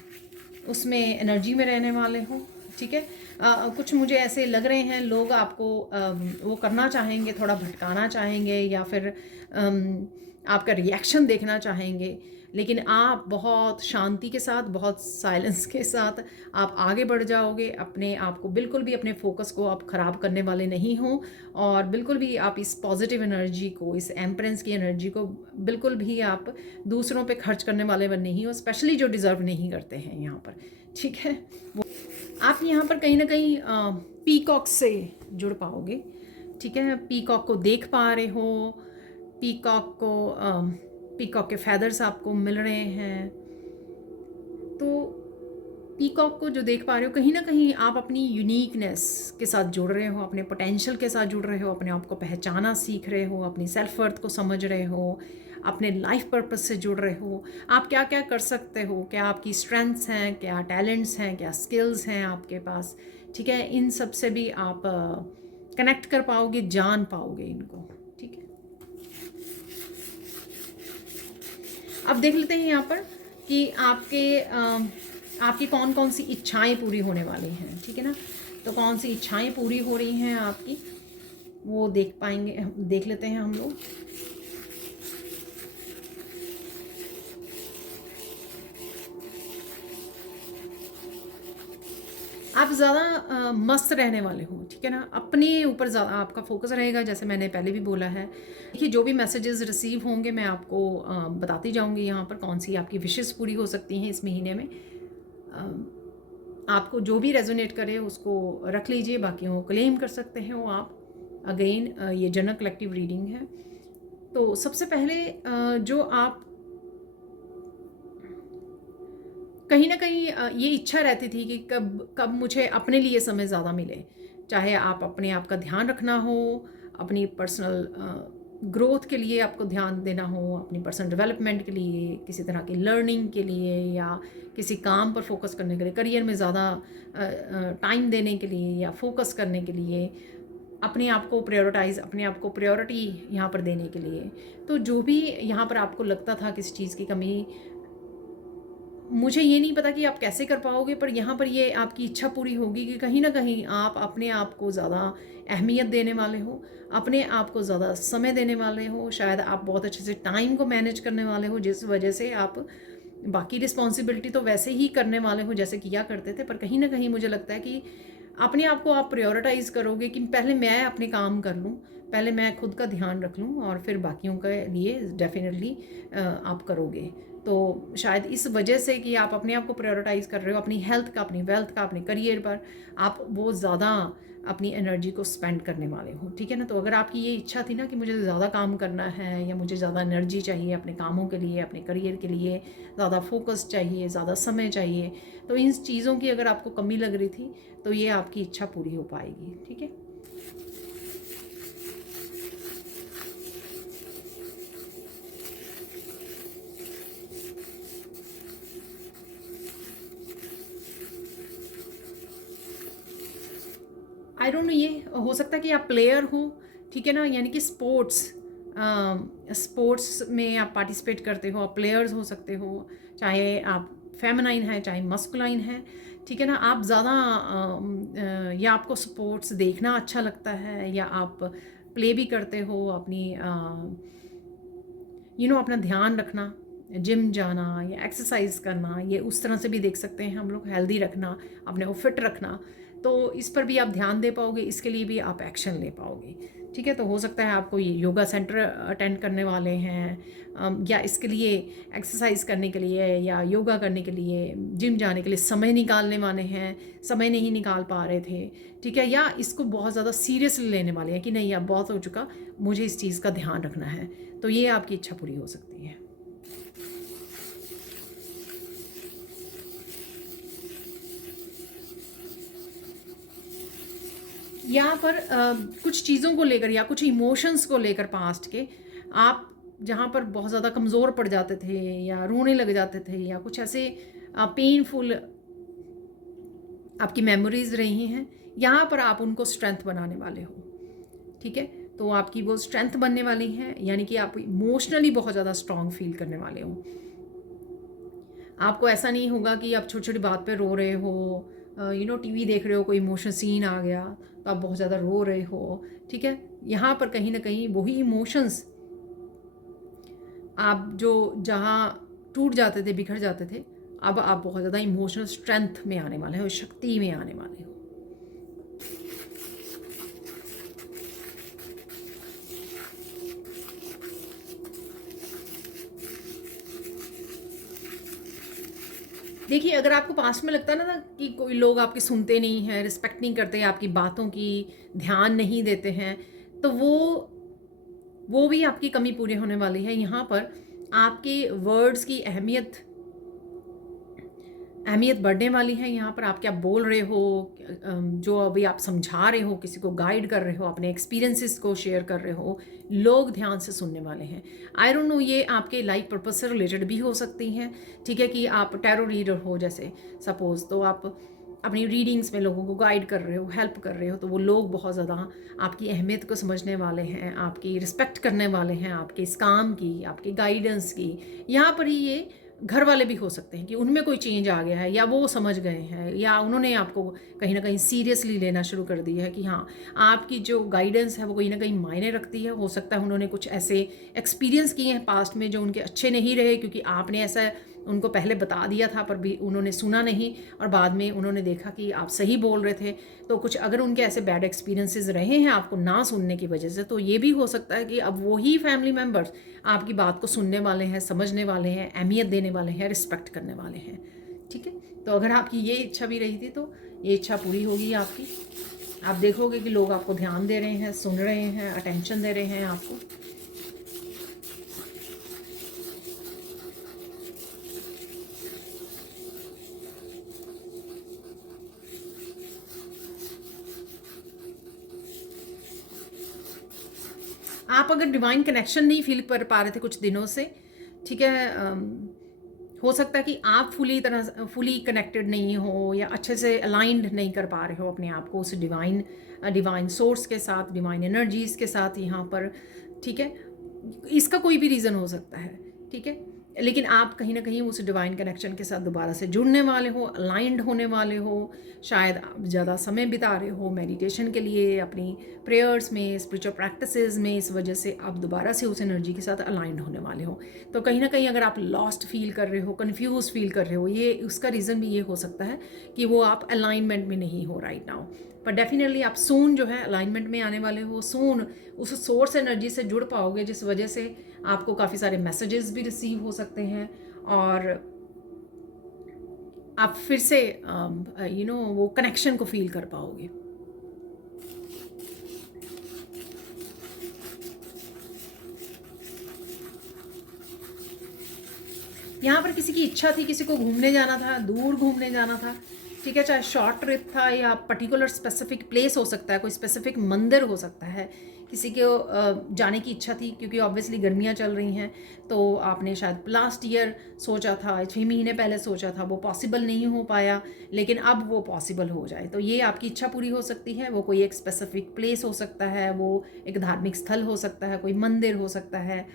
उसमें एनर्जी में रहने वाले हो, ठीक है। कुछ मुझे ऐसे लग रहे हैं लोग आपको वो करना चाहेंगे, थोड़ा भटकाना चाहेंगे, या फिर आपका रिएक्शन देखना चाहेंगे, लेकिन आप बहुत शांति के साथ, बहुत साइलेंस के साथ आप आगे बढ़ जाओगे। अपने आप को बिल्कुल भी, अपने फोकस को आप ख़राब करने वाले नहीं हो, और बिल्कुल भी आप इस पॉजिटिव एनर्जी को, इस एम्प्रेंस की एनर्जी को बिल्कुल भी आप दूसरों पे खर्च करने वाले नहीं हो, स्पेशली जो डिज़र्व नहीं करते हैं यहाँ पर, ठीक है। वो आप यहाँ पर कहीं ना कहीं पीकॉक से जुड़ पाओगे, ठीक है। पीकॉक को देख पा रहे हो, पीकॉक के फैदर्स आपको मिल रहे हैं। तो पीकॉक को जो देख पा रहे हो, कहीं ना कहीं आप अपनी यूनिकनेस के साथ जुड़ रहे हो, अपने पोटेंशियल के साथ जुड़ रहे हो, अपने आप को पहचाना सीख रहे हो, अपनी सेल्फ वर्थ को समझ रहे हो, अपने लाइफ पर्पस से जुड़ रहे हो। आप क्या क्या कर सकते हो, क्या आपकी स्ट्रेंथ्स हैं, क्या टैलेंट्स हैं, क्या स्किल्स हैं आपके पास, ठीक है। इन सब से भी आप कनेक्ट कर पाओगे, जान पाओगे इनको, ठीक है। अब देख लेते हैं यहाँ पर कि आपकी कौन कौन सी इच्छाएं पूरी होने वाली हैं, ठीक है ना। तो कौन सी इच्छाएं पूरी हो रही हैं आपकी, वो देख लेते हैं हम लोग। आप ज़्यादा मस्त रहने वाले हो, ठीक है ना। अपने ऊपर ज़्यादा आपका फोकस रहेगा, जैसे मैंने पहले भी बोला है। देखिए, जो भी मैसेजेस रिसीव होंगे मैं आपको बताती जाऊंगी यहाँ पर कौन सी आपकी विशेस पूरी हो सकती हैं इस महीने में। आपको जो भी रेजोनेट करे उसको रख लीजिए, बाकियों को क्लेम कर सकते हैं वो आप। अगेन ये जनरल कलेक्टिव रीडिंग है। तो सबसे पहले जो आप कहीं ना कहीं ये इच्छा रहती थी कि कब कब मुझे अपने लिए समय ज़्यादा मिले, चाहे आप अपने आप का ध्यान रखना हो, अपनी पर्सनल ग्रोथ के लिए आपको ध्यान देना हो, अपनी पर्सनल डेवलपमेंट के लिए, किसी तरह की लर्निंग के लिए, या किसी काम पर फोकस करने के लिए, करियर में ज़्यादा टाइम देने के लिए या फोकस करने के लिए, अपने आप को प्रायोरिटी यहाँ पर देने के लिए। तो जो भी यहाँ पर आपको लगता था किसी चीज़ की कमी, मुझे ये नहीं पता कि आप कैसे कर पाओगे, पर यहाँ पर ये आपकी इच्छा पूरी होगी कि कहीं ना कहीं आप अपने आप को ज़्यादा अहमियत देने वाले हो, अपने आप को ज़्यादा समय देने वाले हो। शायद आप बहुत अच्छे से टाइम को मैनेज करने वाले हो, जिस वजह से आप बाकी रिस्पॉन्सिबिलिटी तो वैसे ही करने वाले हो जैसे किया करते थे, पर कहीं ना कहीं मुझे लगता है कि अपने आप को आप प्रायोरिटाइज़ करोगे कि पहले मैं अपने काम कर लूँ, पहले मैं खुद का ध्यान रख लूँ, और फिर बाकियों के लिए डेफिनेटली आप करोगे। तो शायद इस वजह से कि आप अपने आप को प्रायोरिटाइज़ कर रहे हो, अपनी हेल्थ का, अपनी वेल्थ का, अपने करियर पर आप बहुत ज़्यादा अपनी एनर्जी को स्पेंड करने वाले हो, ठीक है ना। तो अगर आपकी ये इच्छा थी ना कि मुझे ज़्यादा काम करना है, या मुझे ज़्यादा एनर्जी चाहिए अपने कामों के लिए, अपने करियर के लिए, ज़्यादा फोकस चाहिए, ज़्यादा समय चाहिए, तो इन चीज़ों की अगर आपको कमी लग रही थी तो ये आपकी इच्छा पूरी हो पाएगी, ठीक है। आई डोंट नो, ये हो सकता है कि आप प्लेयर हो, ठीक है ना, यानी कि स्पोर्ट्स में आप पार्टिसिपेट करते हो, आप प्लेयर्स हो सकते हो, चाहे आप फेमिनाइन है चाहे मस्कुलाइन है, ठीक है ना। आप ज़्यादा या आपको स्पोर्ट्स देखना अच्छा लगता है, या आप प्ले भी करते हो, अपनी अपना ध्यान रखना, जिम जाना या एक्सरसाइज करना, ये उस तरह से भी देख सकते हैं हम लोग, हेल्दी रखना, अपने को फिट रखना। तो इस पर भी आप ध्यान दे पाओगे, इसके लिए भी आप एक्शन ले पाओगे, ठीक है। तो हो सकता है आपको ये योगा सेंटर अटेंड करने वाले हैं, या इसके लिए एक्सरसाइज करने के लिए या योगा करने के लिए, जिम जाने के लिए समय निकालने वाले हैं, समय नहीं निकाल पा रहे थे, ठीक है। या इसको बहुत ज़्यादा सीरियसली लेने वाले हैं कि नहीं अब बहुत हो चुका, मुझे इस चीज़ का ध्यान रखना है, तो ये आपकी इच्छा पूरी हो सकती है। यहाँ पर कुछ चीज़ों को लेकर या कुछ इमोशंस को लेकर पास्ट के, आप जहाँ पर बहुत ज़्यादा कमज़ोर पड़ जाते थे या रोने लग जाते थे, या कुछ ऐसे पेनफुल आपकी मेमोरीज रही हैं, यहाँ पर आप उनको स्ट्रेंथ बनाने वाले हो, ठीक है। तो आपकी वो स्ट्रेंथ बनने वाली है, यानी कि आप इमोशनली बहुत ज़्यादा स्ट्रांग फील करने वाले हो। आपको ऐसा नहीं होगा कि आप छोटी छोटी बात पे रो रहे हो, टीवी देख रहे हो, कोई इमोशनल सीन आ गया तो आप बहुत ज़्यादा रो रहे हो, ठीक है। यहाँ पर कहीं ना कहीं वही इमोशंस आप जो जहाँ टूट जाते थे, बिखर जाते थे, अब आप बहुत ज़्यादा इमोशनल स्ट्रेंथ में आने वाले हो, शक्ति में आने वाले हो। देखिए, अगर आपको पास्ट में लगता ना कि कोई लोग आपकी सुनते नहीं हैं, रिस्पेक्ट नहीं करते, आपकी बातों की ध्यान नहीं देते हैं, तो वो भी आपकी कमी पूरी होने वाली है। यहाँ पर आपके वर्ड्स की अहमियत अहमियत बढ़ने वाली है। यहाँ पर आप क्या बोल रहे हो, जो अभी आप समझा रहे हो, किसी को गाइड कर रहे हो, अपने एक्सपीरियंसेस को शेयर कर रहे हो, लोग ध्यान से सुनने वाले हैं। आई डोंट नो, ये आपके लाइफ पर्पज से रिलेटेड भी हो सकती हैं। ठीक है, कि आप टैरो रीडर हो जैसे सपोज, तो आप अपनी रीडिंग्स में लोगों को गाइड कर रहे हो, हेल्प कर रहे हो, तो वो लोग बहुत ज़्यादा आपकी अहमियत को समझने वाले हैं, आपकी रिस्पेक्ट करने वाले हैं, आपके इस काम की, आपकी गाइडेंस की। यहाँ पर ही ये घर वाले भी हो सकते हैं कि उनमें कोई चेंज आ गया है, या वो समझ गए हैं, या उन्होंने आपको कहीं ना कहीं सीरियसली लेना शुरू कर दिया है कि हाँ, आपकी जो गाइडेंस है वो कहीं ना कहीं मायने रखती है। हो सकता है उन्होंने कुछ ऐसे एक्सपीरियंस किए हैं पास्ट में जो उनके अच्छे नहीं रहे, क्योंकि आपने ऐसा उनको पहले बता दिया था पर भी उन्होंने सुना नहीं, और बाद में उन्होंने देखा कि आप सही बोल रहे थे। तो कुछ अगर उनके ऐसे बैड एक्सपीरियंसेस रहे हैं आपको ना सुनने की वजह से, तो ये भी हो सकता है कि अब वही फैमिली मेम्बर्स आपकी बात को सुनने वाले हैं, समझने वाले हैं, अहमियत देने वाले हैं, रिस्पेक्ट करने वाले हैं। ठीक है, तो अगर आपकी ये इच्छा भी रही थी तो ये इच्छा पूरी होगी आपकी। आप देखोगे कि लोग आपको ध्यान दे रहे हैं, सुन रहे हैं, अटेंशन दे रहे हैं आपको। आप अगर डिवाइन कनेक्शन नहीं फील कर पा रहे थे कुछ दिनों से, ठीक है, हो सकता है कि आप फुली कनेक्टेड नहीं हो, या अच्छे से अलाइंड नहीं कर पा रहे हो अपने आप को उस डिवाइन सोर्स के साथ, डिवाइन एनर्जीज के साथ यहाँ पर। ठीक है, इसका कोई भी रीज़न हो सकता है। ठीक है, लेकिन आप कहीं ना कहीं उस डिवाइन कनेक्शन के साथ दोबारा से जुड़ने वाले हो, अलाइंड होने वाले हो। शायद आप ज़्यादा समय बिता रहे हो मेडिटेशन के लिए, अपनी प्रेयर्स में, स्पिरिचुअल प्रैक्टिसेस में, इस वजह से आप दोबारा से उस एनर्जी के साथ अलाइंड होने वाले हो। तो कहीं ना कहीं अगर आप लॉस्ट फील कर रहे हो, कन्फ्यूज फील कर रहे हो, ये उसका रीज़न भी ये हो सकता है कि वो आप अलाइनमेंट में नहीं हो राइट नाउ। पर डेफिनेटली आप सून जो है अलाइनमेंट में आने वाले हो, सून उस सोर्स एनर्जी से जुड़ पाओगे, जिस वजह से आपको काफ़ी सारे मैसेजेस भी रिसीव हो सकते हैं, और आप फिर से वो कनेक्शन को फील कर पाओगे। यहाँ पर किसी की इच्छा थी, किसी को घूमने जाना था, दूर घूमने जाना था। ठीक है, चाहे शॉर्ट ट्रिप था या पर्टिकुलर स्पेसिफिक प्लेस हो सकता है, कोई स्पेसिफिक मंदिर हो सकता है। किसी को जाने की इच्छा थी, क्योंकि ऑब्वियसली गर्मियाँ चल रही हैं, तो आपने शायद लास्ट ईयर सोचा था, 6 महीने पहले सोचा था, वो पॉसिबल नहीं हो पाया, लेकिन अब वो पॉसिबल हो जाए, तो ये आपकी इच्छा पूरी हो सकती है। वो कोई एक स्पेसिफिक प्लेस हो सकता है, वो एक धार्मिक स्थल हो सकता है, कोई मंदिर हो सकता है।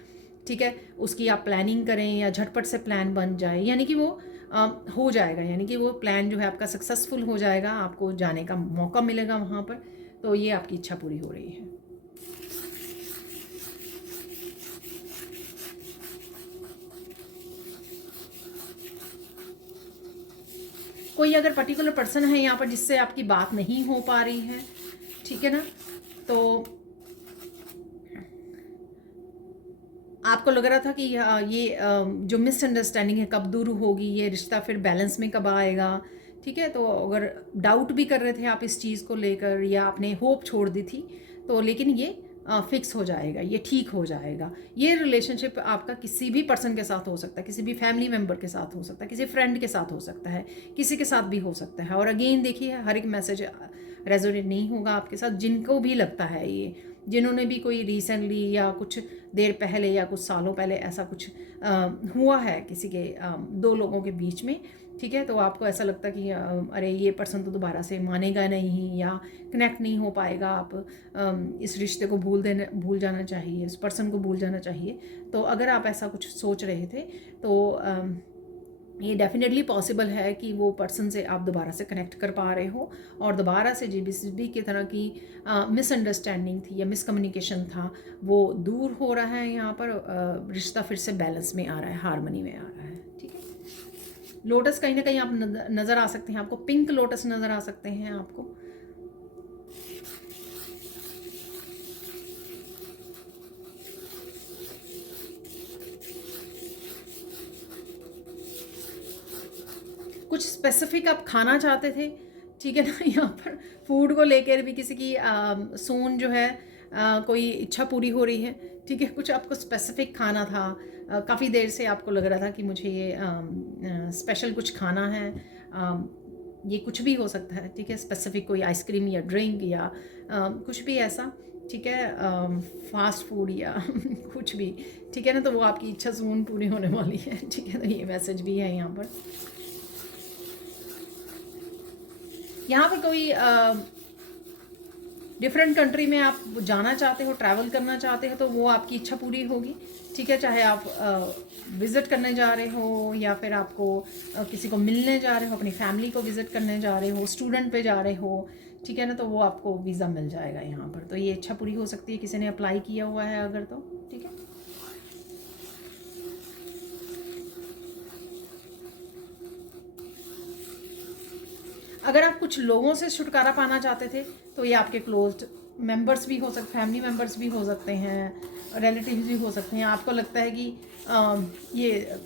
ठीक है, उसकी आप प्लानिंग करें या झटपट से प्लान बन जाए, यानी कि वो हो जाएगा, यानी कि वो प्लान जो है आपका सक्सेसफुल हो जाएगा, आपको जाने का मौका मिलेगा वहाँ पर। तो ये आपकी इच्छा पूरी हो रही है। कोई अगर पर्टिकुलर पर्सन है यहाँ पर जिससे आपकी बात नहीं हो पा रही है, ठीक है ना, तो आपको लग रहा था कि ये जो मिसअंडरस्टैंडिंग है कब दूर होगी, ये रिश्ता फिर बैलेंस में कब आएगा। ठीक है, तो अगर डाउट भी कर रहे थे आप इस चीज़ को लेकर, या आपने होप छोड़ दी थी, तो लेकिन ये फिक्स हो जाएगा, ये ठीक हो जाएगा। ये रिलेशनशिप आपका किसी भी पर्सन के साथ हो सकता है, किसी भी फैमिली मेम्बर के साथ हो सकता है, किसी फ्रेंड के साथ हो सकता है, किसी के साथ भी हो सकता है। और अगेन देखिए, हर एक मैसेज रेजोनेट नहीं होगा आपके साथ। जिनको भी लगता है ये, जिन्होंने भी कोई रिसेंटली या कुछ देर पहले या कुछ सालों पहले ऐसा कुछ हुआ है किसी के दो लोगों के बीच में, ठीक है, तो आपको ऐसा लगता है कि अरे ये पर्सन तो दोबारा से मानेगा नहीं या कनेक्ट नहीं हो पाएगा, आप इस रिश्ते को भूल जाना चाहिए, इस पर्सन को भूल जाना चाहिए। तो अगर आप ऐसा कुछ सोच रहे थे, तो ये डेफिनेटली पॉसिबल है कि वो पर्सन से आप दोबारा से कनेक्ट कर पा रहे हो, और दोबारा से जीबीसीबी की तरह की मिसअंडरस्टैंडिंग थी या मिसकम्युनिकेशन था, वो दूर हो रहा है। यहाँ पर रिश्ता फिर से बैलेंस में आ रहा है, हारमनी में आ रहा है। ठीक है, लोटस कहीं ना कहीं आप नज़र आ सकते हैं, आपको पिंक लोटस नज़र आ सकते हैं आपको। कुछ स्पेसिफिक आप खाना चाहते थे, ठीक है ना, यहाँ पर फूड को लेकर भी किसी की सून जो है कोई इच्छा पूरी हो रही है। ठीक है, कुछ आपको स्पेसिफिक खाना था, काफ़ी देर से आपको लग रहा था कि मुझे ये स्पेशल कुछ खाना है, ये कुछ भी हो सकता है, ठीक है, स्पेसिफिक कोई आइसक्रीम या ड्रिंक या कुछ भी ऐसा, ठीक है, फास्ट फूड या कुछ भी, ठीक है ना, तो वो आपकी इच्छा ज़रूर पूरी होने वाली है, ठीक है। तो ये मैसेज भी है यहाँ पर। यहाँ पर कोई डिफरेंट कंट्री में आप जाना चाहते हो, ट्रैवल करना चाहते हो, तो वो आपकी इच्छा पूरी होगी, ठीक है। चाहे आप विज़िट करने जा रहे हो या फिर आपको किसी को मिलने जा रहे हो, अपनी फैमिली को विज़िट करने जा रहे हो, स्टूडेंट पे जा रहे हो, ठीक है ना, तो वो आपको वीज़ा मिल जाएगा यहाँ पर। तो ये इच्छा पूरी हो सकती है किसी ने अप्लाई किया हुआ है अगर, तो ठीक है। अगर आप कुछ लोगों से छुटकारा पाना चाहते थे तो ये आपके क्लोज्ड मेंबर्स भी हो सकते, फैमिली मेंबर्स भी हो सकते हैं, रिलेटिव्स भी हो सकते हैं। आपको लगता है कि ये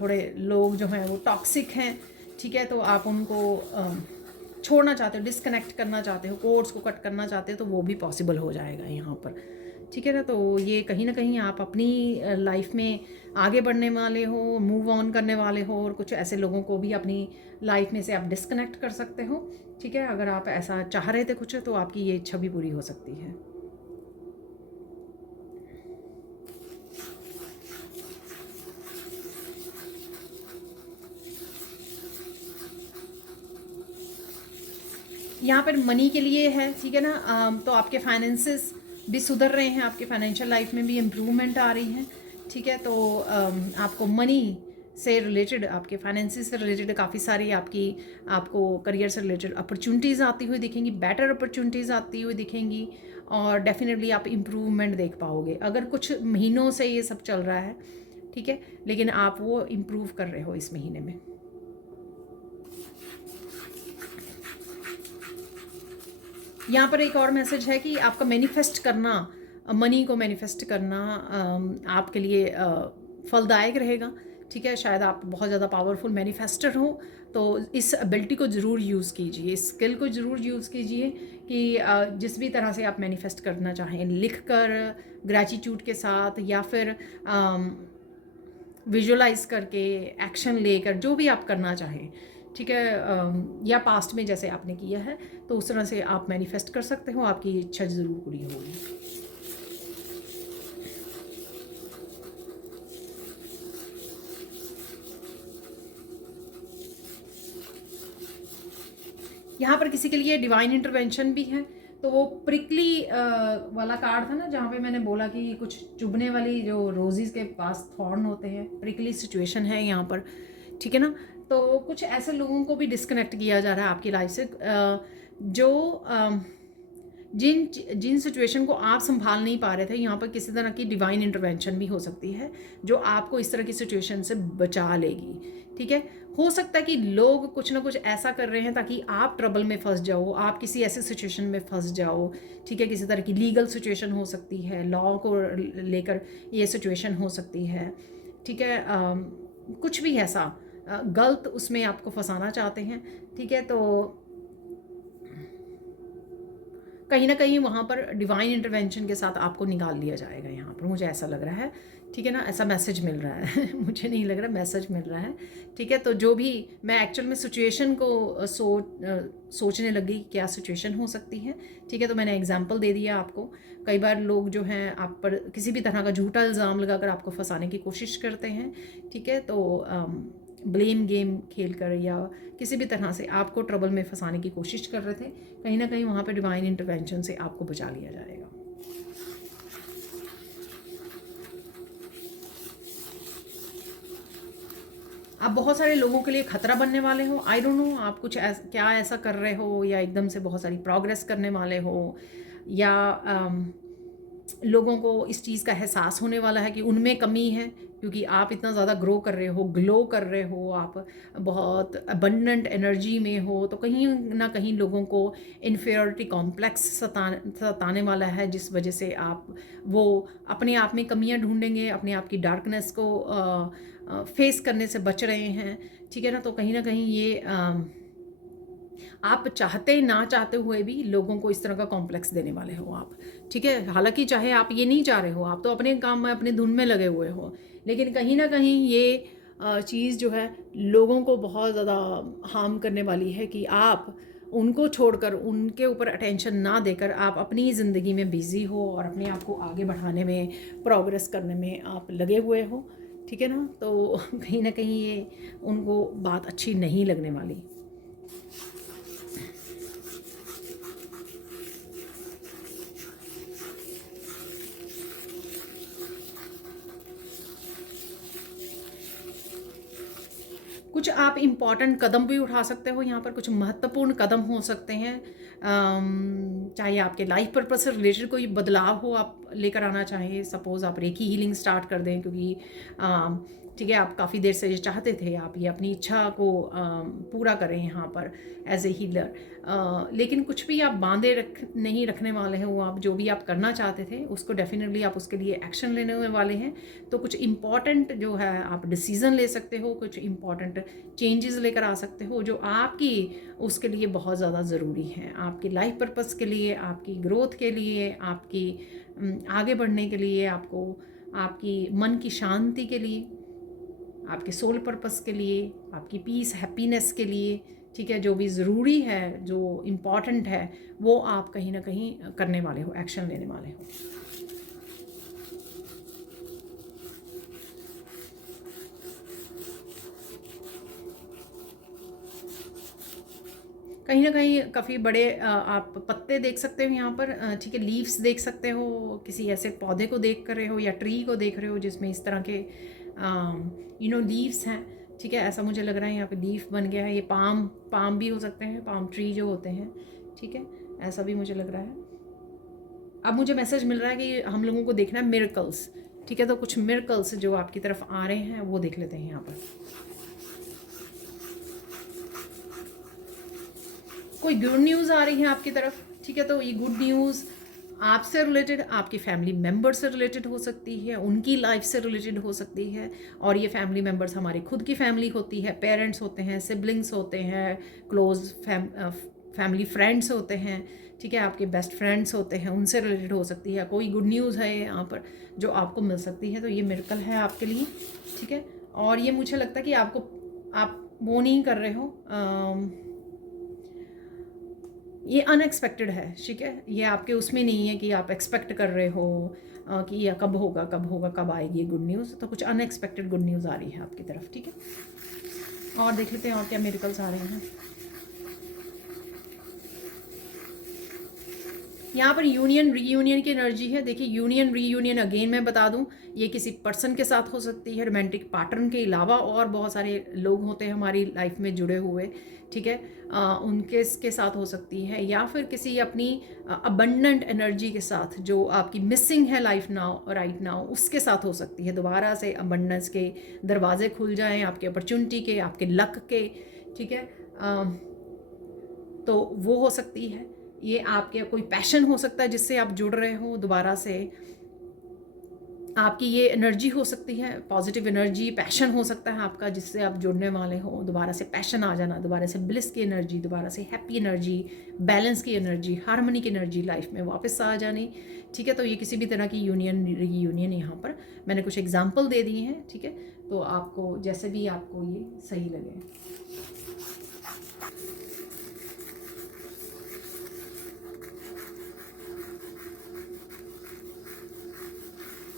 थोड़े लोग जो हैं वो टॉक्सिक हैं, ठीक है, तो आप उनको छोड़ना चाहते हो, डिस्कनेक्ट करना चाहते हो, कोर्ड्स को कट करना चाहते हो, तो वो भी पॉसिबल हो जाएगा यहाँ पर, ठीक है ना। तो ये कहीं ना कहीं आप अपनी लाइफ में आगे बढ़ने वाले हो, मूव ऑन करने वाले हो, और कुछ ऐसे लोगों को भी अपनी लाइफ में से आप डिस्कनेक्ट कर सकते हो, ठीक है। अगर आप ऐसा चाह रहे थे कुछ, तो आपकी ये इच्छा भी पूरी हो सकती है। यहाँ पर मनी के लिए है, ठीक है ना, तो आपके फाइनेंसेस भी सुधर रहे हैं, आपके फाइनेंशियल लाइफ में भी इम्प्रूवमेंट आ रही है, ठीक है। तो आपको मनी से रिलेटेड, आपके फाइनेंसेस से रिलेटेड काफ़ी सारी आपको करियर से रिलेटेड अपॉर्चुनिटीज़ आती हुई दिखेंगी, बेटर अपॉर्चुनिटीज़ आती हुई दिखेंगी, और डेफिनेटली आप इम्प्रूवमेंट देख पाओगे। अगर कुछ महीनों से ये सब चल रहा है, ठीक है, लेकिन आप वो इम्प्रूव कर रहे हो इस महीने में। यहाँ पर एक और मैसेज है कि आपका मैनिफेस्ट करना, मनी को मैनिफेस्ट करना आपके लिए फलदायक रहेगा, ठीक है। शायद आप बहुत ज़्यादा पावरफुल मैनिफेस्टर हो, तो इस एबिलिटी को ज़रूर यूज़ कीजिए, इस स्किल को ज़रूर यूज़ कीजिए कि जिस भी तरह से आप मैनिफेस्ट करना चाहें, लिख कर, ग्रैटिट्यूड के साथ, या फिर विजुअलाइज करके, एक्शन लेकर, जो भी आप करना चाहें, ठीक है, या पास्ट में जैसे आपने किया है, तो उस तरह से आप मैनिफेस्ट कर सकते हो, आपकी इच्छा ज़रूर पूरी होगी। यहाँ पर किसी के लिए डिवाइन इंटरवेंशन भी है, तो वो प्रिकली वाला कार्ड था ना, जहाँ पे मैंने बोला कि कुछ चुभने वाली, जो रोजीज़ के पास थॉर्न होते हैं, प्रिकली सिचुएशन है यहाँ पर, ठीक है ना। तो कुछ ऐसे लोगों को भी डिस्कनेक्ट किया जा रहा है आपकी लाइफ से, जो जिन जिन सिचुएशन को आप संभाल नहीं पा रहे थे। यहाँ पर किसी तरह की डिवाइन इंटरवेंशन भी हो सकती है, जो आपको इस तरह की सिचुएशन से बचा लेगी, ठीक है। हो सकता है कि लोग कुछ ना कुछ ऐसा कर रहे हैं ताकि आप ट्रबल में फंस जाओ, आप किसी ऐसे सिचुएशन में फंस जाओ, ठीक है। किसी तरह की लीगल सिचुएशन हो सकती है, लॉ को लेकर ये सिचुएशन हो सकती है, ठीक है। कुछ भी ऐसा गलत उसमें आपको फंसाना चाहते हैं, ठीक है। तो कहीं ना कहीं वहाँ पर डिवाइन इंटरवेंशन के साथ आपको निकाल लिया जाएगा, यहाँ पर मुझे ऐसा लग रहा है, ठीक है ना, ऐसा मैसेज मिल रहा है मुझे नहीं लग रहा, मैसेज मिल रहा है, ठीक है। तो जो भी, मैं एक्चुअल में सिचुएशन को सोचने लगी क्या सिचुएशन हो सकती है, ठीक है। तो मैंने एग्जांपल दे दिया आपको। कई बार लोग जो हैं आप पर किसी भी तरह का झूठा इल्ज़ाम लगाकर आपको फंसाने की कोशिश करते हैं, ठीक है। तो ब्लेम गेम खेलकर या किसी भी तरह से आपको ट्रबल में फंसाने की कोशिश कर रहे थे, कहीं ना कहीं वहाँ पे डिवाइन इंटरवेंशन से आपको बचा लिया जाएगा। आप बहुत सारे लोगों के लिए खतरा बनने वाले हो, आई डोंट नो आप कुछ क्या ऐसा कर रहे हो, या एकदम से बहुत सारी प्रोग्रेस करने वाले हो, या लोगों को इस चीज़ का एहसास होने वाला है कि उनमें कमी है, क्योंकि आप इतना ज़्यादा ग्रो कर रहे हो, ग्लो कर रहे हो, आप बहुत अबंडेंट एनर्जी में हो, तो कहीं ना कहीं लोगों को इन्फीरियरिटी कॉम्प्लेक्स सताने वाला है, जिस वजह से आप वो अपने आप में कमियां ढूंढेंगे, अपने आप की डार्कनेस को फेस करने से बच रहे हैं, ठीक है ना। तो कहीं ना कहीं ये आप चाहते ना चाहते हुए भी लोगों को इस तरह का कॉम्प्लेक्स देने वाले हो आप, ठीक है। हालांकि चाहे आप ये नहीं चाह रहे हो, आप तो अपने काम में अपने धुन में लगे हुए हो, लेकिन कहीं ना कहीं ये चीज़ जो है लोगों को बहुत ज़्यादा हार्म करने वाली है कि आप उनको छोड़कर, उनके ऊपर अटेंशन ना देकर आप अपनी ज़िंदगी में बिज़ी हो और अपने आप को आगे बढ़ाने में, प्रोग्रेस करने में आप लगे हुए हो, ठीक है ना। तो कहीं ना कहीं ये उनको बात अच्छी नहीं लगने वाली। कुछ आप इम्पॉर्टेंट कदम भी उठा सकते हो यहाँ पर, कुछ महत्वपूर्ण कदम हो सकते हैं। चाहे आपके लाइफ पर्पस से रिलेटेड कोई बदलाव हो, आप लेकर आना चाहें। सपोज़ आप रेकी हीलिंग स्टार्ट कर दें, क्योंकि ठीक है, आप काफ़ी देर से ये चाहते थे, आप ये अपनी इच्छा को पूरा करें यहाँ पर एज ए हीलर। लेकिन कुछ भी आप बांधे नहीं रखने वाले हैं, वो आप जो भी आप करना चाहते थे उसको डेफिनेटली आप उसके लिए एक्शन लेने वाले हैं। तो कुछ इम्पॉर्टेंट जो है आप डिसीज़न ले सकते हो, कुछ इम्पॉर्टेंट चेंजेस लेकर आ सकते हो जो आपकी उसके लिए बहुत ज़्यादा ज़रूरी हैं, आपकी लाइफ पर्पस के लिए, आपकी ग्रोथ के लिए, आपकी आगे बढ़ने के लिए, आपको आपकी मन की शांति के लिए, आपके सोल पर्पस के लिए, आपकी पीस हैप्पीनेस के लिए, ठीक है। जो भी ज़रूरी है, जो इम्पॉर्टेंट है, वो आप कहीं ना कहीं करने वाले हो, एक्शन लेने वाले हो। कहीं ना कहीं काफ़ी बड़े आप पत्ते देख सकते हो यहाँ पर, ठीक है। लीव्स देख सकते हो, किसी ऐसे पौधे को देख कर रहे हो या ट्री को देख रहे हो जिसमें इस तरह के लीव्स हैं, ठीक है। ऐसा मुझे लग रहा है यहाँ पे लीफ बन गया है। ये पाम भी हो सकते हैं, पाम ट्री जो होते हैं, ठीक है। ऐसा भी मुझे लग रहा है। अब मुझे मैसेज मिल रहा है कि हम लोगों को देखना है मिरेकल्स, ठीक है। तो कुछ मिरेकल्स जो आपकी तरफ आ रहे हैं वो देख लेते हैं यहाँ पर। कोई गुड न्यूज़ आ रही है आपकी तरफ, ठीक है। तो ये गुड न्यूज़ आपसे रिलेटेड, आपके फैमिली मेम्बर से रिलेटेड हो सकती है, उनकी लाइफ से रिलेटेड हो सकती है। और ये फैमिली मेम्बर्स हमारी खुद की फैमिली होती है, पेरेंट्स होते हैं, सिबलिंग्स होते हैं, क्लोज फैमिली फ्रेंड्स होते हैं, ठीक है। आपके बेस्ट फ्रेंड्स होते हैं, उनसे रिलेटेड हो सकती है। कोई गुड न्यूज़ है यहाँ पर जो आपको मिल सकती है, तो ये मिरेकल है आपके लिए, ठीक है। और ये मुझे लगता है कि आप वो नहीं कर रहे हो, ये अनएक्सपेक्टेड है, ठीक है। ये आपके उसमें नहीं है कि आप एक्सपेक्ट कर रहे हो कि यह कब होगा, कब आएगी गुड न्यूज़। तो कुछ अनएक्सपेक्टेड गुड न्यूज़ आ रही है आपकी तरफ, ठीक है। और देख लेते हैं और क्या मिरेकल्स आ रहे हैं। यहाँ पर यूनियन रीयूनियन की एनर्जी है। देखिए, यूनियन रीयूनियन अगेन मैं बता दूँ, ये किसी पर्सन के साथ हो सकती है, रोमांटिक पार्टनर के अलावा और बहुत सारे लोग होते हैं हमारी लाइफ में जुड़े हुए, ठीक है। उनके के साथ हो सकती है, या फिर किसी अपनी अबंडेंट एनर्जी के साथ जो आपकी मिसिंग है लाइफ नाउ, राइट नाउ, उसके साथ हो सकती है। दोबारा से अबंडेंस के दरवाजे खुल जाएं, आपके अपॉर्चुनिटी के, आपके लक के, ठीक है। तो वो हो सकती है। ये आपके कोई पैशन हो सकता है जिससे आप जुड़ रहे हो दोबारा से, आपकी ये एनर्जी हो सकती है, पॉजिटिव एनर्जी, पैशन हो सकता है आपका जिससे आप जुड़ने वाले हो। दोबारा से पैशन आ जाना, दोबारा से ब्लिस की एनर्जी, दोबारा से हैप्पी एनर्जी, बैलेंस की एनर्जी, हार्मनी की एनर्जी लाइफ में वापस आ जानी, ठीक है। तो ये किसी भी तरह की यूनियन रीयूनियन यहाँ पर मैंने कुछ एग्जाम्पल दे दिए हैं, ठीक है। तो आपको जैसे भी आपको ये सही लगे।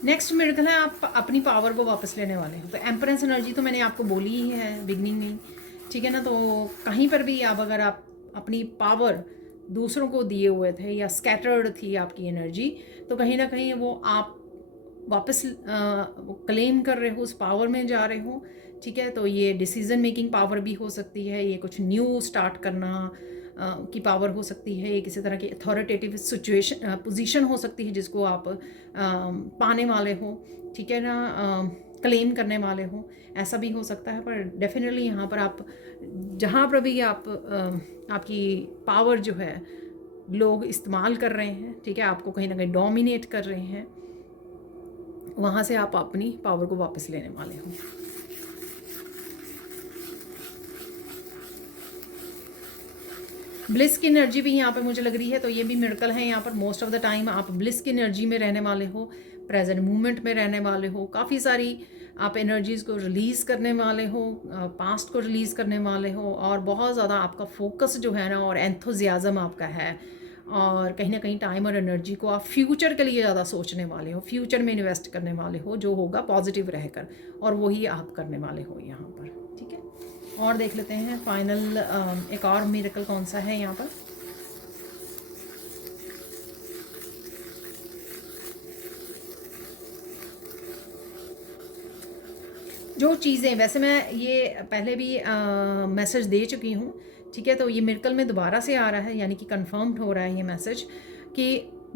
नेक्स्ट मिरेकल है, आप अपनी पावर को वापस लेने वाले हैं। तो एम्परेंस एनर्जी तो मैंने आपको बोली ही है बिगनिंग में, ठीक है ना। तो कहीं पर भी अगर आप अपनी पावर दूसरों को दिए हुए थे या स्कैटर्ड थी आपकी एनर्जी, तो कहीं ना कहीं वो आप वापस क्लेम कर रहे हो, उस पावर में जा रहे हो, ठीक है। तो ये डिसीजन मेकिंग पावर भी हो सकती है, ये कुछ न्यू स्टार्ट करना की पावर हो सकती है, ये किसी तरह की अथॉरिटेटिव सिचुएशन पोजीशन हो सकती है जिसको आप पाने वाले हो, ठीक है ना, क्लेम करने वाले हो। ऐसा भी हो सकता है। पर डेफिनेटली यहाँ पर आप जहाँ पर भी आप आपकी पावर जो है लोग इस्तेमाल कर रहे हैं, ठीक है, आपको कहीं ना कहीं डोमिनेट कर रहे हैं, वहाँ से आप अपनी पावर को वापस लेने वाले हो। ब्लिस की एनर्जी भी यहाँ पे मुझे लग रही है, तो ये भी मिरेकल है। यहाँ पर मोस्ट ऑफ द टाइम आप ब्लिस की एनर्जी में रहने वाले हो, प्रेजेंट मूवमेंट में रहने वाले हो, काफ़ी सारी आप एनर्जीज़ को रिलीज़ करने वाले हो, पास्ट को रिलीज़ करने वाले हो, और बहुत ज़्यादा आपका फोकस जो है ना और एंथुजियाज़म आपका है, और कहीं ना कहीं टाइम और एनर्जी को आप फ्यूचर के लिए ज़्यादा सोचने वाले हो, फ्यूचर में इन्वेस्ट करने वाले हो, जो होगा पॉजिटिव रहकर, और वही आप करने वाले हो यहाँ पर। ठीक है, और देख लेते हैं फाइनल एक और मिरेकल कौन सा है यहाँ पर। जो चीज़ें, वैसे मैं ये पहले भी मैसेज दे चुकी हूँ, ठीक है, तो ये मिरेकल में दोबारा से आ रहा है, यानी कि कंफर्म्ड हो रहा है ये मैसेज कि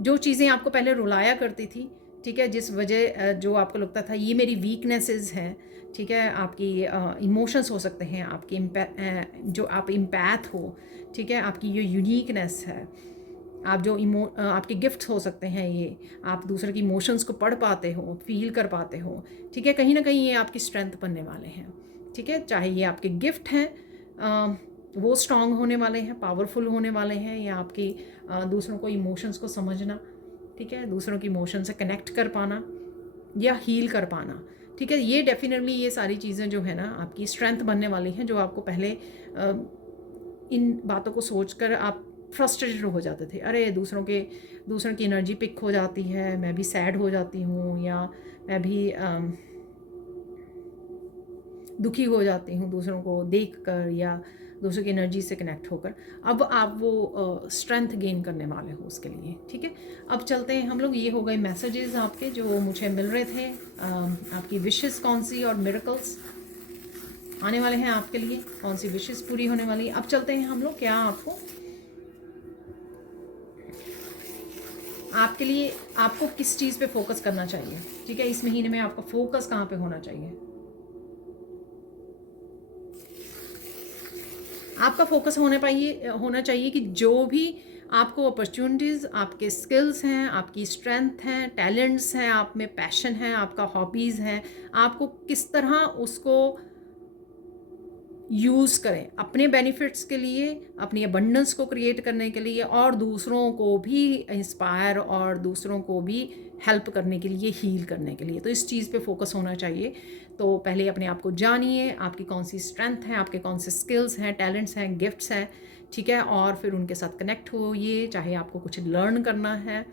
जो चीज़ें आपको पहले रुलाया करती थी, ठीक है, जिस वजह जो आपको लगता था ये मेरी वीकनेसेस हैं, ठीक है, आपकी इमोशंस हो सकते हैं, आपकी जो आप इम्पैथ हो, ठीक है, आपकी ये यूनिकनेस है, आप जो आपके गिफ्ट्स हो सकते हैं, ये आप दूसरे की इमोशंस को पढ़ पाते हो, फील कर पाते हो, ठीक है, कहीं ना कहीं ये आपकी स्ट्रेंथ बनने वाले हैं। ठीक है, चाहे ये आपके गिफ्ट हैं, वो स्ट्रांग होने वाले हैं, पावरफुल होने वाले हैं, या आपकी दूसरों को इमोशंस को समझना, ठीक है, दूसरों की इमोशन से कनेक्ट कर पाना या हील कर पाना, ठीक है, ये डेफिनेटली ये सारी चीज़ें जो है ना आपकी स्ट्रेंथ बनने वाली हैं, जो आपको पहले इन बातों को सोचकर आप फ्रस्ट्रेटेड हो जाते थे, अरे दूसरों की एनर्जी पिक हो जाती है, मैं भी सैड हो जाती हूँ, या मैं भी दुखी हो जाती हूँ दूसरों को देख कर या दूसरों की एनर्जी से कनेक्ट होकर। अब आप वो स्ट्रेंथ गेन करने वाले हो उसके लिए। ठीक है, अब चलते हैं हम लोग, ये हो गए मैसेजेस आपके जो मुझे मिल रहे थे। आपकी विशेस कौन सी और मिरेकल्स आने वाले हैं आपके लिए, कौन सी विशेस पूरी होने वाली है। अब चलते हैं हम लोग, क्या आपके लिए आपको किस चीज़ पे फोकस करना चाहिए। ठीक है, इस महीने में आपका फोकस कहाँ पे होना चाहिए। आपका फोकस होना चाहिए कि जो भी आपको अपॉर्चुनिटीज़, आपके स्किल्स हैं, आपकी स्ट्रेंथ हैं, टैलेंट्स हैं, आप में पैशन है, आपका हॉबीज़ हैं, आपको किस तरह उसको यूज़ करें अपने बेनिफिट्स के लिए, अपनी अबंडेंस को क्रिएट करने के लिए, और दूसरों को भी इंस्पायर और दूसरों को भी हेल्प करने के लिए, हील करने के लिए। तो इस चीज़ पे फोकस होना चाहिए। तो पहले अपने आप को जानिए, आपकी कौन सी स्ट्रेंथ है, आपके कौन से स्किल्स हैं, टैलेंट्स हैं, गिफ्ट्स हैं। ठीक है, और फिर उनके साथ कनेक्ट होइए, चाहे आपको कुछ लर्न करना है,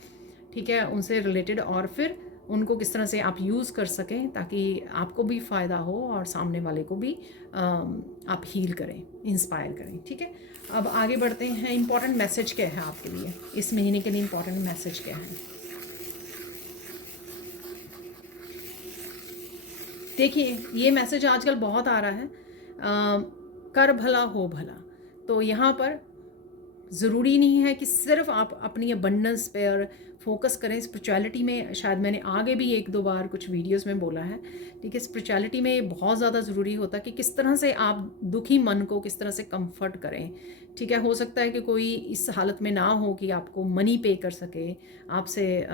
ठीक है, उनसे रिलेटेड, और फिर उनको किस तरह से आप यूज़ कर सकें ताकि आपको भी फ़ायदा हो और सामने वाले को भी आप हील करें, इंस्पायर करें। ठीक है, अब आगे बढ़ते हैं। इम्पॉर्टेंट मैसेज क्या है आपके लिए इस महीने के लिए, इम्पॉर्टेंट मैसेज क्या है। देखिए, ये मैसेज आजकल बहुत आ रहा है, कर भला हो भला। तो यहाँ पर ज़रूरी नहीं है कि सिर्फ आप अपनी अबंडेंस पे और फोकस करें। स्पिरिचुअलिटी में शायद मैंने आगे भी एक दो बार कुछ वीडियोस में बोला है, ठीक है, स्पिरिचुअलिटी में ये बहुत ज़्यादा ज़रूरी होता है कि किस तरह से आप दुखी मन को किस तरह से कंफर्ट करें। ठीक है, हो सकता है कि कोई इस हालत में ना हो कि आपको मनी पे कर सके, आपसे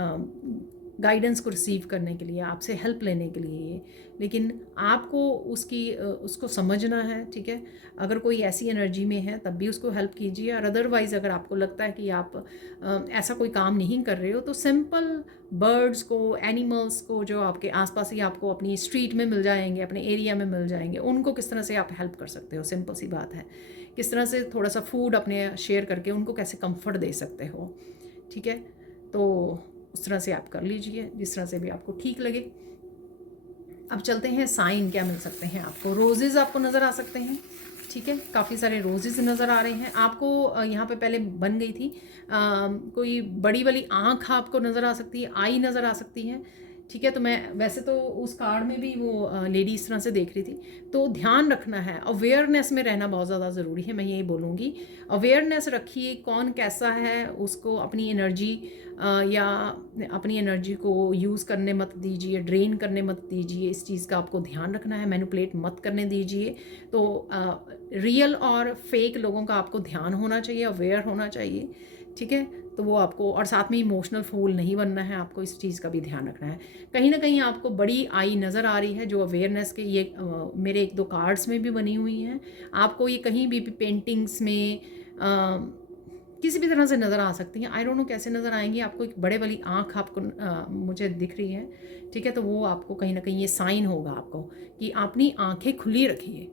गाइडेंस को रिसीव करने के लिए, आपसे हेल्प लेने के लिए, लेकिन आपको उसको समझना है। ठीक है, अगर कोई ऐसी एनर्जी में है तब भी उसको हेल्प कीजिए, और अदरवाइज़ अगर आपको लगता है कि आप ऐसा कोई काम नहीं कर रहे हो, तो सिंपल बर्ड्स को, एनिमल्स को जो आपके आसपास ही आपको अपनी स्ट्रीट में मिल जाएंगे, अपने एरिया में मिल जाएंगे, उनको किस तरह से आप हेल्प कर सकते हो। सिंपल सी बात है, किस तरह से थोड़ा सा फूड अपने शेयर करके उनको कैसे कंफर्ट दे सकते हो। ठीक है, तो उस तरह से आप कर लीजिए, जिस तरह से भी आपको ठीक लगे। अब चलते हैं, साइन क्या मिल सकते हैं आपको। रोजेज़ आपको नज़र आ सकते हैं। ठीक है, काफ़ी सारे रोजेज़ नज़र आ रहे हैं आपको। यहाँ पे पहले बन गई थी कोई बड़ी वाली आँख आपको नज़र आ सकती है, आई नज़र आ सकती है। ठीक है, तो मैं वैसे तो उस कार्ड में भी वो लेडी इस तरह से देख रही थी। तो ध्यान रखना है, अवेयरनेस में रहना बहुत ज़्यादा ज़रूरी है, मैं यही बोलूँगी। अवेयरनेस रखिए, कौन कैसा है, उसको अपनी एनर्जी या अपनी एनर्जी को यूज़ करने मत दीजिए, ड्रेन करने मत दीजिए। इस चीज़ का आपको ध्यान रखना है, मैनिपुलेट मत करने दीजिए। तो रियल और फेक लोगों का आपको ध्यान होना चाहिए, अवेयर होना चाहिए। ठीक है, तो वो आपको, और साथ में इमोशनल फूल नहीं बनना है आपको, इस चीज़ का भी ध्यान रखना है। कहीं ना कहीं आपको बड़ी आई नज़र आ रही है जो अवेयरनेस के, ये मेरे एक दो कार्ड्स में भी बनी हुई हैं। आपको ये कहीं भी पेंटिंग्स में किसी भी तरह से नज़र आ सकती हैं। आई डोंट नो कैसे नज़र आएंगी आपको। एक बड़े वाली आँख आपको मुझे दिख रही है, ठीक है, तो वो आपको कहीं ना कहीं ये साइन होगा आपको कि अपनी आँखें खुली रखिए,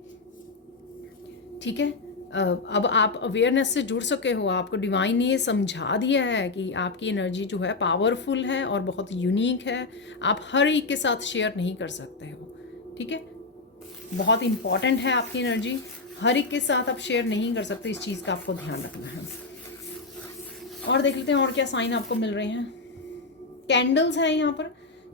ठीक है। अब आप अवेयरनेस से जुड़ सके हो, आपको डिवाइन ने ये समझा दिया है कि आपकी एनर्जी जो है पावरफुल है और बहुत यूनिक है, आप हर एक के साथ शेयर नहीं कर सकते हो, ठीक है। बहुत इंपॉर्टेंट है आपकी एनर्जी, हर एक के साथ आप शेयर नहीं कर सकते, इस चीज़ का आपको ध्यान रखना है। और देख लेते हैं और क्या साइन आपको मिल रहे हैं। कैंडल्स हैं यहाँ पर,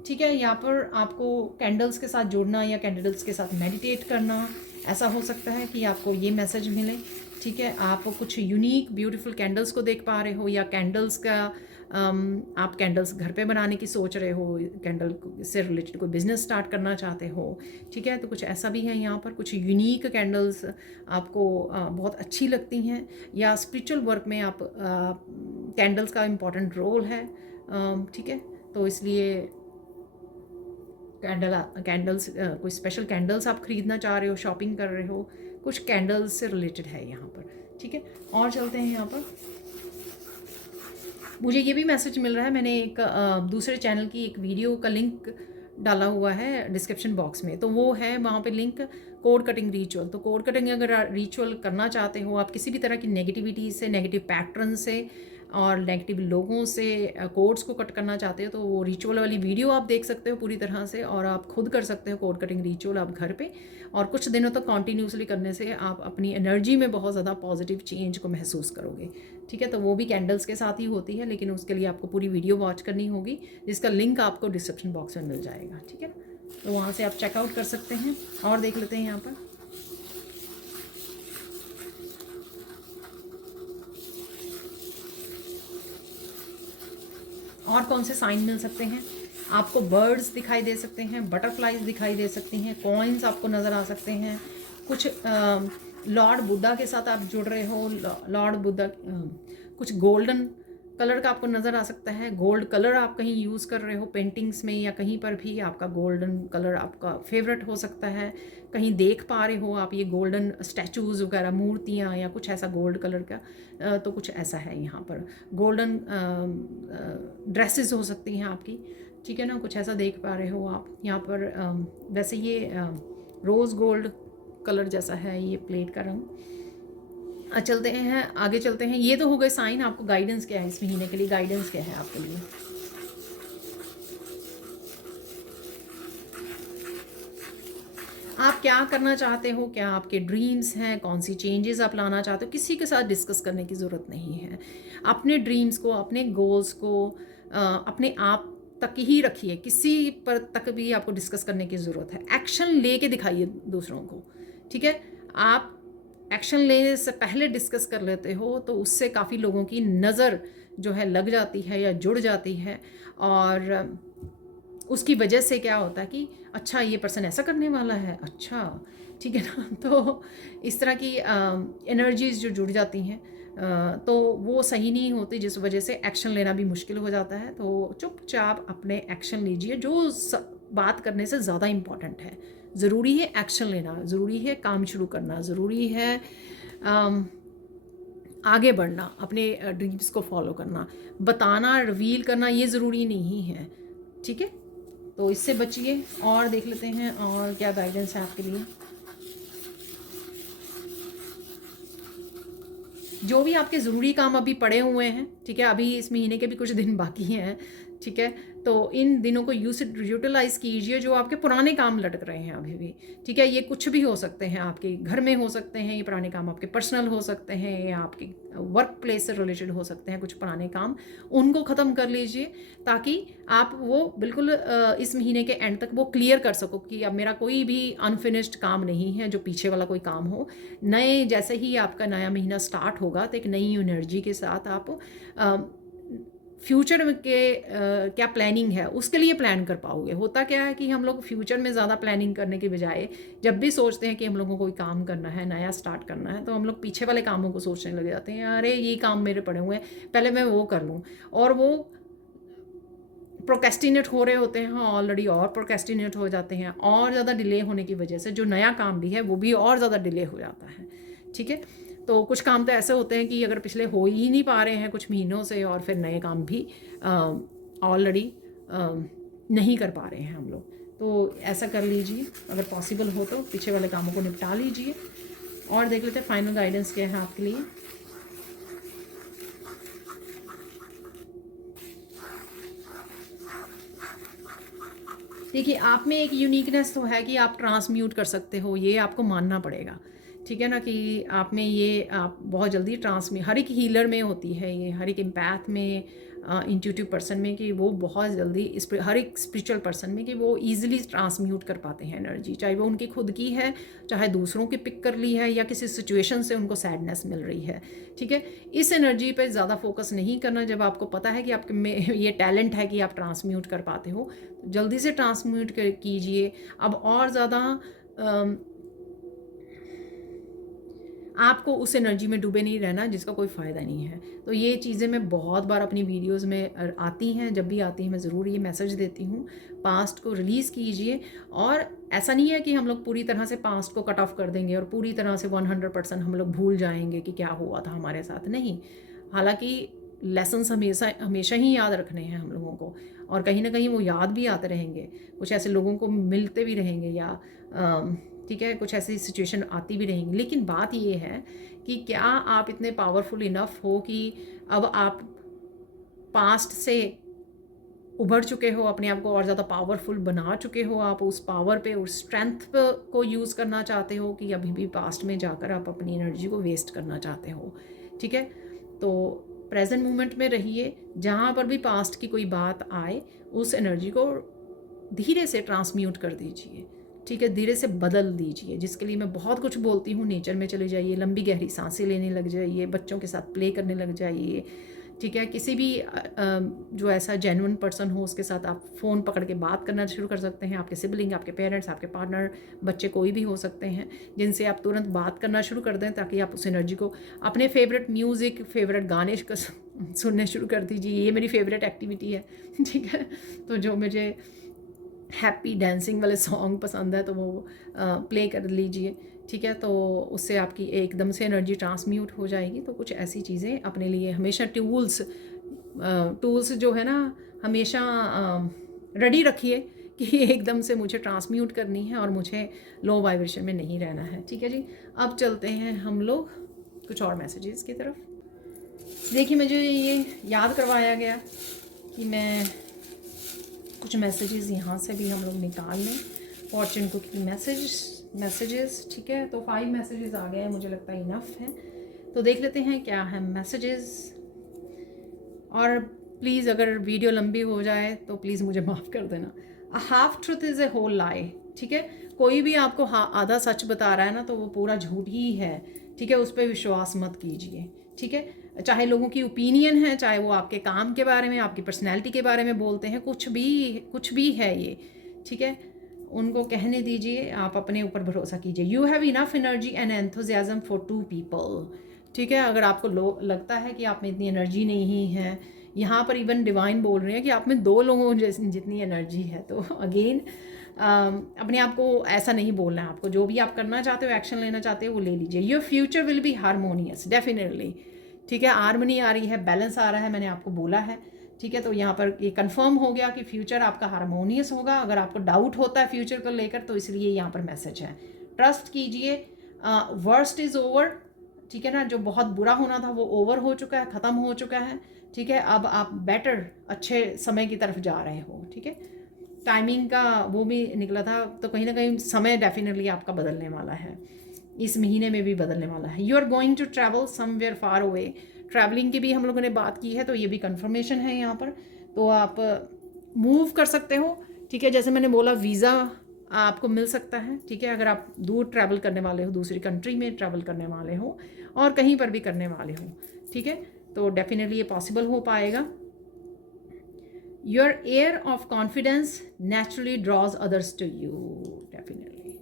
ठीक है, यहाँ पर आपको कैंडल्स के साथ जुड़ना या कैंडल्स के साथ मेडिटेट करना, ऐसा हो सकता है कि आपको ये मैसेज मिले, ठीक है। आप कुछ यूनिक ब्यूटीफुल कैंडल्स को देख पा रहे हो, या कैंडल्स का आप कैंडल्स घर पे बनाने की सोच रहे हो, कैंडल से रिलेटेड कोई बिजनेस स्टार्ट करना चाहते हो, ठीक है, तो कुछ ऐसा भी है यहाँ पर। कुछ यूनिक कैंडल्स आपको बहुत अच्छी लगती हैं, या स्पिरिचुअल वर्क में आप कैंडल्स का इम्पॉर्टेंट रोल है, ठीक है, तो इसलिए कैंडल्स कोई स्पेशल कैंडल्स आप ख़रीदना चाह रहे हो, शॉपिंग कर रहे हो, कुछ कैंडल्स से रिलेटेड है यहाँ पर, ठीक है। और चलते हैं यहाँ पर। मुझे ये भी मैसेज मिल रहा है, मैंने एक दूसरे चैनल की एक वीडियो का लिंक डाला हुआ है डिस्क्रिप्शन बॉक्स में, तो वो है वहाँ पे लिंक कोड कटिंग रिचुअल। तो कोड कटिंग अगर रिचुअल करना चाहते हो, आप किसी भी तरह की नेगेटिविटी से, नेगेटिव पैटर्न से और नेगेटिव लोगों से कोड्स को कट करना चाहते हो, तो वो रिचुअल वाली वीडियो आप देख सकते हो पूरी तरह से, और आप खुद कर सकते हो कोड कटिंग रिचुअल आप घर पे। और कुछ दिनों तक कॉन्टीन्यूसली करने से आप अपनी एनर्जी में बहुत ज़्यादा पॉजिटिव चेंज को महसूस करोगे, ठीक है। तो वो भी कैंडल्स के साथ ही होती है, लेकिन उसके लिए आपको पूरी वीडियो वॉच करनी होगी, जिसका लिंक आपको डिस्क्रिप्शन बॉक्स में मिल जाएगा, ठीक है। तो वहाँ से आप चेकआउट कर सकते हैं। और देख लेते हैं यहाँ पर। और कौन से साइन मिल सकते हैं आपको। बर्ड्स दिखाई दे सकते हैं, बटरफ्लाइज दिखाई दे सकती हैं, कॉइन्स आपको नज़र आ सकते हैं, कुछ लॉर्ड बुद्धा के साथ आप जुड़ रहे हो, लॉर्ड बुद्धा, कुछ गोल्डन कलर का आपको नज़र आ सकता है। गोल्ड कलर आप कहीं यूज़ कर रहे हो पेंटिंग्स में या कहीं पर भी, आपका गोल्डन कलर आपका फेवरेट हो सकता है। कहीं देख पा रहे हो आप ये गोल्डन स्टैचूज़ वगैरह, मूर्तियाँ या कुछ ऐसा गोल्ड कलर का, तो कुछ ऐसा है यहाँ पर। गोल्डन ड्रेसेस हो सकती हैं आपकी, ठीक है ना, कुछ ऐसा देख पा रहे हो आप यहाँ पर। वैसे ये रोज़ गोल्ड कलर जैसा है ये प्लेट का रंग। चलते हैं आगे, चलते हैं। ये तो हो गए साइन। आपको गाइडेंस क्या है इस महीने के लिए, गाइडेंस क्या है आपके लिए। आप क्या करना चाहते हो, क्या आपके ड्रीम्स हैं, कौन सी चेंजेस आप लाना चाहते हो, किसी के साथ डिस्कस करने की ज़रूरत नहीं है। अपने ड्रीम्स को, अपने गोल्स को अपने आप तक ही रखिए, किसी पर तक भी आपको डिस्कस करने की ज़रूरत है। एक्शन लेके दिखाइए दूसरों को, ठीक है। आप एक्शन लेने से पहले डिस्कस कर लेते हो तो उससे काफ़ी लोगों की नज़र जो है लग जाती है या जुड़ जाती है, और उसकी वजह से क्या होता है कि अच्छा ये पर्सन ऐसा करने वाला है, अच्छा ठीक है ना। तो इस तरह की एनर्जीज जो जुड़ जाती हैं तो वो सही नहीं होती, जिस वजह से एक्शन लेना भी मुश्किल हो जाता है। तो चुपचाप अपने एक्शन लीजिए, जो बात करने से ज़्यादा इम्पॉर्टेंट है। ज़रूरी है एक्शन लेना, ज़रूरी है काम शुरू करना, ज़रूरी है आगे बढ़ना, अपने ड्रीम्स को फॉलो करना। बताना, रिवील करना ये ज़रूरी नहीं है, ठीक है। तो इससे बचिए। और देख लेते हैं और क्या गाइडेंस है आपके लिए। जो भी आपके ज़रूरी काम अभी पड़े हुए हैं, ठीक है, अभी इस महीने के भी कुछ दिन बाकी हैं, ठीक है, तो इन दिनों को यूटिलाइज़ कीजिए। जो आपके पुराने काम लटक रहे हैं अभी भी, ठीक है, ये कुछ भी हो सकते हैं, आपके घर में हो सकते हैं ये पुराने काम, आपके पर्सनल हो सकते हैं, या आपके वर्क प्लेस से रिलेटेड हो सकते हैं कुछ पुराने काम, उनको ख़त्म कर लीजिए, ताकि आप वो बिल्कुल इस महीने के एंड तक वो क्लियर कर सको कि अब मेरा कोई भी अनफिनिश्ड काम नहीं है, जो पीछे वाला कोई काम हो। नए जैसे ही आपका नया महीना स्टार्ट होगा तो एक नई एनर्जी के साथ आप फ्यूचर के क्या प्लानिंग है उसके लिए प्लान कर पाओगे। होता क्या है कि हम लोग फ्यूचर में ज़्यादा प्लानिंग करने के बजाय जब भी सोचते हैं कि हम लोगों को कोई काम करना है, नया स्टार्ट करना है, तो हम लोग पीछे वाले कामों को सोचने लग जाते हैं, अरे ये काम मेरे पड़े हुए हैं, पहले मैं वो कर लूँ, और वो प्रोकेस्टिनेट हो रहे होते हैं ऑलरेडी, और प्रोकेस्टिनेट हो जाते हैं, और ज़्यादा डिले होने की वजह से जो नया काम भी है वो भी और ज़्यादा डिले हो जाता है, ठीक है। तो कुछ काम तो ऐसे होते हैं कि अगर पिछले हो ही नहीं पा रहे हैं कुछ महीनों से, और फिर नए काम भी ऑलरेडी नहीं कर पा रहे हैं हम लोग। तो ऐसा कर लीजिए, अगर पॉसिबल हो तो पीछे वाले कामों को निपटा लीजिए। और देख लेते हैं फाइनल गाइडेंस क्या है आपके लिए। देखिए, आप में एक यूनिकनेस तो है कि आप ट्रांसम्यूट कर सकते हो, ये आपको मानना पड़ेगा, ठीक है ना, कि आप में ये आप बहुत जल्दी हर एक हीलर में होती है ये, हर एक एम्पैथ में, इंट्यूटिव पर्सन में, कि वो बहुत जल्दी हर एक स्पिरिचुअल पर्सन में कि वो ईजिली ट्रांसम्यूट कर पाते हैं एनर्जी, चाहे वो उनकी खुद की है, चाहे दूसरों की पिक कर ली है, या किसी सिचुएशन से उनको सैडनेस मिल रही है, ठीक है। इस एनर्जी पे ज़्यादा फोकस नहीं करना। जब आपको पता है कि आपके में ये टैलेंट है कि आप ट्रांसम्यूट कर पाते हो, तो जल्दी से ट्रांसम्यूट कीजिए। अब और ज़्यादा आपको उस एनर्जी में डूबे नहीं रहना जिसका कोई फ़ायदा नहीं है। तो ये चीज़ें मैं बहुत बार अपनी वीडियोज़ में आती हैं, जब भी आती हैं मैं ज़रूर ये मैसेज देती हूँ, पास्ट को रिलीज़ कीजिए। और ऐसा नहीं है कि हम लोग पूरी तरह से पास्ट को कट ऑफ कर देंगे और पूरी तरह से 100% हम लोग भूल जाएंगे कि क्या हुआ था हमारे साथ, नहीं। हालांकि लेसन्स हमेशा हमेशा ही याद रखने हैं हम लोगों को, और कहीं ना कहीं वो याद भी आते रहेंगे, कुछ ऐसे लोगों को मिलते भी रहेंगे, या ठीक है, कुछ ऐसी सिचुएशन आती भी रहेंगी। लेकिन बात ये है कि क्या आप इतने पावरफुल इनफ हो कि अब आप पास्ट से उभर चुके हो, अपने आप को और ज़्यादा पावरफुल बना चुके हो, आप उस पावर पे, उस स्ट्रेंथ को यूज़ करना चाहते हो, कि अभी भी पास्ट में जाकर आप अपनी एनर्जी को वेस्ट करना चाहते हो, ठीक है। तो प्रेजेंट मोमेंट में रहिए। जहाँ पर भी पास्ट की कोई बात आए, उस एनर्जी को धीरे से ट्रांसम्यूट कर दीजिए, ठीक है, धीरे से बदल दीजिए। जिसके लिए मैं बहुत कुछ बोलती हूँ, नेचर में चले जाइए, लंबी गहरी सांसें लेने लग जाइए, बच्चों के साथ प्ले करने लग जाइए, ठीक है। किसी भी जो ऐसा जेन्युइन पर्सन हो उसके साथ आप फ़ोन पकड़ के बात करना शुरू कर सकते हैं। आपके सिबलिंग, आपके पेरेंट्स, आपके पार्टनर, बच्चे कोई भी हो सकते हैं, जिनसे आप तुरंत बात करना शुरू कर दें, ताकि आप उस एनर्जी को, अपने फेवरेट म्यूज़िक, फेवरेट गाने सुनने शुरू कर दीजिए। ये मेरी फेवरेट एक्टिविटी है, ठीक है। तो जो मुझे हैप्पी डांसिंग वाले सॉन्ग पसंद है तो वो प्ले कर लीजिए, ठीक है। तो उससे आपकी एकदम से एनर्जी ट्रांसम्यूट हो जाएगी। तो कुछ ऐसी चीज़ें अपने लिए हमेशा टूल्स जो है ना, हमेशा रेडी रखिए कि एकदम से मुझे ट्रांसम्यूट करनी है और मुझे लो वाइब्रेशन में नहीं रहना है, ठीक है जी। अब चलते हैं हम लोग कुछ और मैसेजेस की तरफ। देखिए, मुझे ये याद करवाया गया कि मैं कुछ मैसेजेस यहाँ से भी हम लोग निकाल लें, फॉर्चून कुकी मैसेजेस, ठीक है। तो 5 मैसेजेस आ गए हैं, मुझे लगता है इनफ है। तो देख लेते हैं क्या है मैसेजेस। और प्लीज़ अगर वीडियो लंबी हो जाए तो प्लीज़ मुझे माफ़ कर देना। A half truth is a whole lie, ठीक है। कोई भी आपको आधा सच बता रहा है ना, तो वो पूरा झूठ ही है, ठीक है। उस पर विश्वास मत कीजिए, ठीक है। चाहे लोगों की ओपिनियन है, चाहे वो आपके काम के बारे में, आपकी पर्सनैलिटी के बारे में बोलते हैं, कुछ भी है ये, ठीक है। उनको कहने दीजिए, आप अपने ऊपर भरोसा कीजिए। You have enough energy and enthusiasm for 2 people, ठीक है। अगर आपको लगता है कि आप में इतनी एनर्जी नहीं है, यहाँ पर इवन डिवाइन बोल रहे हैं कि आप में 2 लोगों जितनी एनर्जी है। तो अगेन अपने आप को ऐसा नहीं बोलना है। आपको जो भी आप करना चाहते हो, एक्शन लेना चाहते हो, वो ले लीजिए। Your future will be harmonious, definitely, ठीक है। हारमोनी आ रही है, बैलेंस आ रहा है, मैंने आपको बोला है, ठीक है। तो यहाँ पर ये कंफर्म हो गया कि फ्यूचर आपका हारमोनियस होगा। अगर आपको डाउट होता है फ्यूचर को लेकर, तो इसलिए यहाँ पर मैसेज है, ट्रस्ट कीजिए। वर्स्ट इज़ ओवर, ठीक है ना। जो बहुत बुरा होना था वो ओवर हो चुका है, ख़त्म हो चुका है, ठीक है। अब आप बेटर, अच्छे समय की तरफ जा रहे हो, ठीक है। टाइमिंग का वो भी निकला था, तो कहीं ना कहीं समय डेफिनेटली आपका बदलने वाला है, इस महीने में भी बदलने वाला है। You are going to travel somewhere far away, travelling की भी हम लोगों ने बात की है, तो ये भी कंफर्मेशन है यहाँ पर। तो आप मूव कर सकते हो, ठीक है। जैसे मैंने बोला, वीज़ा आपको मिल सकता है, ठीक है। अगर आप दूर ट्रैवल करने वाले हो, दूसरी कंट्री में ट्रैवल करने वाले हो, और कहीं पर भी करने वाले हो, ठीक है, तो डेफिनेटली ये पॉसिबल हो पाएगा। Your air of confidence naturally draws others to you, definitely,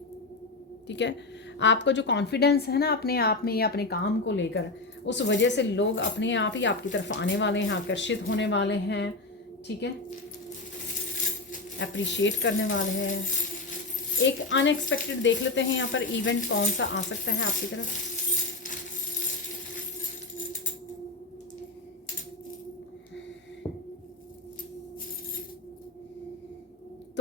ठीक है। आपका जो कॉन्फिडेंस है ना अपने आप में या अपने काम को लेकर, उस वजह से लोग अपने आप ही आपकी तरफ आने वाले हैं, आकर्षित होने वाले हैं, ठीक है, अप्रिशिएट करने वाले हैं। एक अनएक्सपेक्टेड देख लेते हैं यहाँ पर इवेंट कौन सा आ सकता है आपकी तरफ।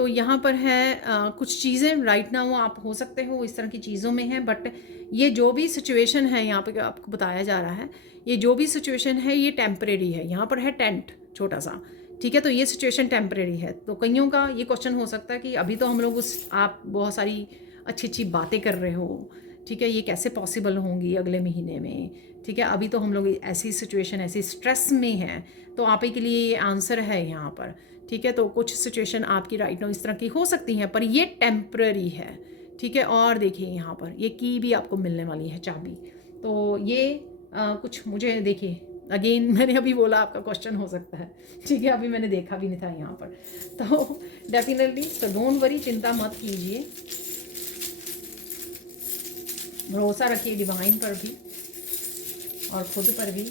यहाँ पर है कुछ चीज़ें राइट नाउ आप हो सकते हो इस तरह की चीज़ों में हैं, बट ये जो भी सिचुएशन है यहाँ पे आपको बताया जा रहा है, ये जो भी सिचुएशन है ये टेम्परेरी है। यहाँ पर है टेंट छोटा सा, ठीक है, तो ये सिचुएशन टेम्परेरी है। तो कईयों का ये क्वेश्चन हो सकता है कि अभी तो हम लोग आप बहुत सारी अच्छी अच्छी बातें कर रहे हो, ठीक है, ये कैसे पॉसिबल होंगी अगले महीने में, ठीक है, अभी तो हम लोग ऐसी सिचुएशन ऐसी स्ट्रेस में हैं। तो आप ही के लिए ये आंसर है यहाँ पर, ठीक है। तो कुछ सिचुएशन आपकी राइट नाउ इस तरह की हो सकती हैं, पर ये टेम्पररी है, ठीक है। और देखिए यहाँ पर ये की भी आपको मिलने वाली है, चाबी। तो ये कुछ मुझे देखिए अगेन मैंने अभी बोला आपका क्वेश्चन हो सकता है, ठीक है, अभी मैंने देखा भी नहीं था यहाँ पर। तो डेफिनेटली सो डोंट वरी, चिंता मत कीजिए, भरोसा रखिए डिवाइन पर भी और खुद पर भी।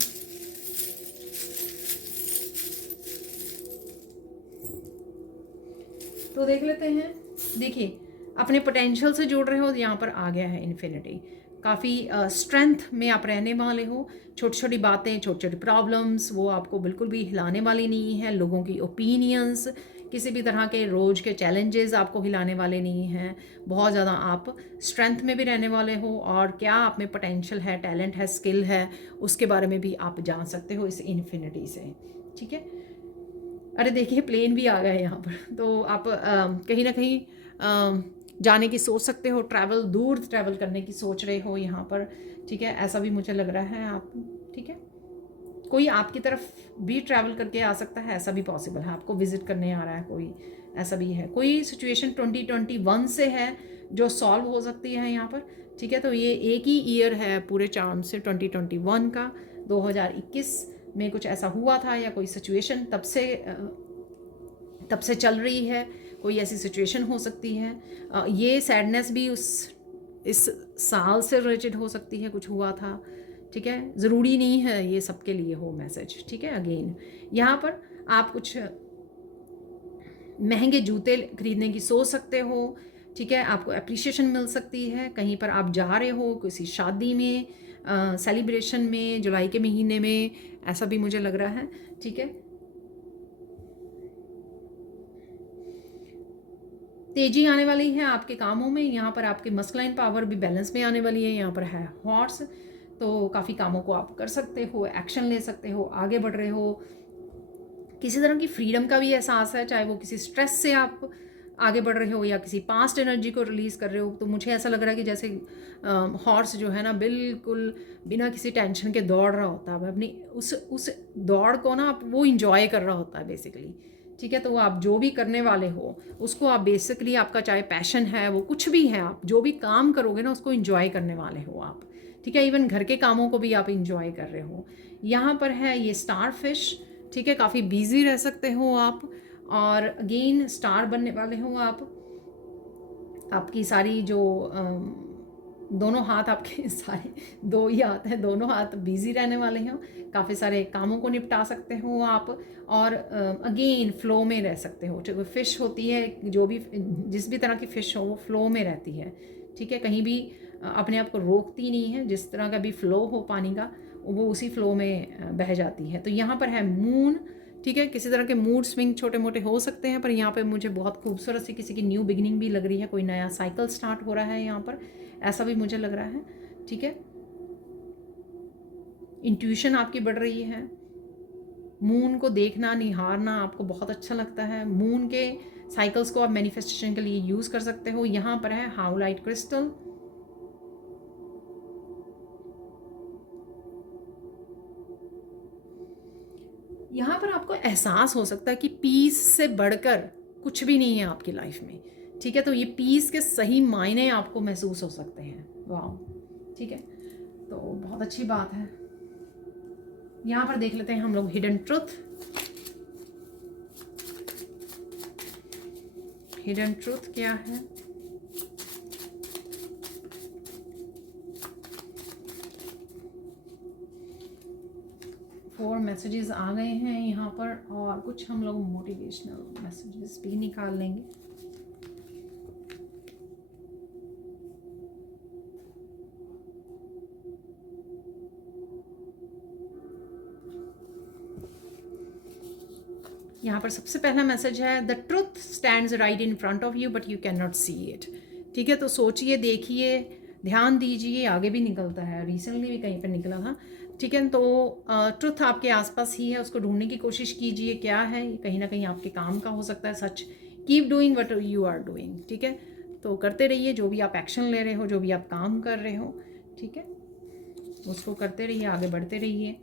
तो देख लेते हैं, देखिए अपने पोटेंशियल से जुड़ रहे हो, यहाँ पर आ गया है इन्फिनिटी। काफ़ी स्ट्रेंथ में आप रहने वाले हो। छोटी छोटी बातें, छोटी छोटी प्रॉब्लम्स वो आपको बिल्कुल भी हिलाने वाली नहीं है। लोगों की ओपिनियंस, किसी भी तरह के रोज़ के चैलेंजेस आपको हिलाने वाले नहीं हैं। बहुत ज़्यादा आप स्ट्रेंथ में भी रहने वाले हो, और क्या आप में पोटेंशियल है, टैलेंट है, स्किल है, उसके बारे में भी आप जान सकते हो इस इन्फिनिटी से, ठीक है। अरे देखिए प्लेन भी आ गया है यहाँ पर। तो आप कहीं ना कहीं जाने की सोच सकते हो, ट्रैवल, दूर ट्रैवल करने की सोच रहे हो यहाँ पर, ठीक है, ऐसा भी मुझे लग रहा है आप, ठीक है। कोई आपकी तरफ भी ट्रैवल करके आ सकता है, ऐसा भी पॉसिबल है, आपको विजिट करने आ रहा है कोई, ऐसा भी है। कोई सिचुएशन 2021 से है जो सॉल्व हो सकती है यहाँ पर, ठीक है। तो ये एक ही ईयर है पूरे चांद से 2021 का, 2021 में कुछ ऐसा हुआ था या कोई सिचुएशन तब से चल रही है, कोई ऐसी सिचुएशन हो सकती है। ये सैडनेस भी इस साल से रिलेटेड हो सकती है, कुछ हुआ था, ठीक है। ज़रूरी नहीं है ये सबके लिए हो मैसेज, ठीक है। अगेन यहाँ पर आप कुछ महंगे जूते खरीदने की सोच सकते हो, ठीक है, आपको अप्रिसिएशन मिल सकती है। कहीं पर आप जा रहे हो किसी शादी में, सेलिब्रेशन में, जुलाई के महीने में, ऐसा भी मुझे लग रहा है, ठीक है। तेजी आने वाली है आपके कामों में, यहाँ पर आपकी मस्कुलाइन पावर भी बैलेंस में आने वाली है। यहाँ पर है हॉर्स, तो काफ़ी कामों को आप कर सकते हो, एक्शन ले सकते हो, आगे बढ़ रहे हो। किसी तरह की फ्रीडम का भी एहसास है, चाहे वो किसी स्ट्रेस से आप आगे बढ़ रहे हो या किसी पास्ट एनर्जी को रिलीज़ कर रहे हो। तो मुझे ऐसा लग रहा है कि जैसे हॉर्स जो है ना बिल्कुल बिना किसी टेंशन के दौड़ रहा होता है, अपनी उस दौड़ को ना वो इंजॉय कर रहा होता है बेसिकली, ठीक है। तो वो आप जो भी करने वाले हो उसको आप बेसिकली, आपका चाहे पैशन है, वो कुछ भी है, आप जो भी काम करोगे ना उसको इंजॉय करने वाले हो आप, ठीक है। इवन घर के कामों को भी आप इंजॉय कर रहे हो। यहाँ पर है ये स्टार फिश, ठीक है, काफ़ी बिजी रह सकते हो आप, और अगेन स्टार बनने वाले हो आप। आपकी सारी जो दोनों हाथ आपके सारे, दो ही हाथ हैं, दोनों हाथ बिजी रहने वाले हैं, काफ़ी सारे कामों को निपटा सकते हो आप, और अगेन फ्लो में रह सकते हो। फिश होती है, जो भी जिस भी तरह की फ़िश हो वो फ्लो में रहती है, ठीक है, कहीं भी अपने आप को रोकती नहीं है। जिस तरह का भी फ्लो हो पानी का वो उसी फ्लो में बह जाती है। तो यहाँ पर है मून, ठीक है। किसी तरह के मूड स्विंग छोटे मोटे हो सकते हैं, पर यहाँ पे मुझे बहुत खूबसूरत सी किसी की न्यू बिगिनिंग भी लग रही है, कोई नया साइकिल स्टार्ट हो रहा है यहाँ पर, ऐसा भी मुझे लग रहा है, ठीक है। इंट्यूशन आपकी बढ़ रही है, मून को देखना, निहारना आपको बहुत अच्छा लगता है। मून के साइकिल्स को आप मैनिफेस्टेशन के लिए यूज़ कर सकते हो। यहाँ पर है हाउलाइट क्रिस्टल, यहाँ पर आपको एहसास हो सकता है कि पीस से बढ़कर कुछ भी नहीं है आपकी लाइफ में, ठीक है। तो ये पीस के सही मायने आपको महसूस हो सकते हैं, वाह, ठीक है। तो बहुत अच्छी बात है। यहाँ पर देख लेते हैं हम लोग हिडन ट्रुथ। हिडन ट्रुथ क्या है? फोर मैसेजेस आ गए हैं यहाँ पर, और कुछ हम लोग मोटिवेशनल मैसेजेस भी निकाल लेंगे। यहाँ पर सबसे पहला मैसेज है, the truth stands right in front of you but you can not see it. ठीक है, तो सोचिए, देखिए, ध्यान दीजिए, आगे भी निकलता है, रिसेंटली भी कहीं पर निकला था। ठीक है, तो ट्रुथ आपके आसपास ही है, उसको ढूंढने की कोशिश कीजिए क्या है, कहीं ना कहीं आपके काम का हो सकता है सच। Keep doing what you are doing. ठीक है, तो करते रहिए जो भी आप एक्शन ले रहे हो, जो भी आप काम कर रहे हो। ठीक है, उसको करते रहिए, आगे बढ़ते रहिए।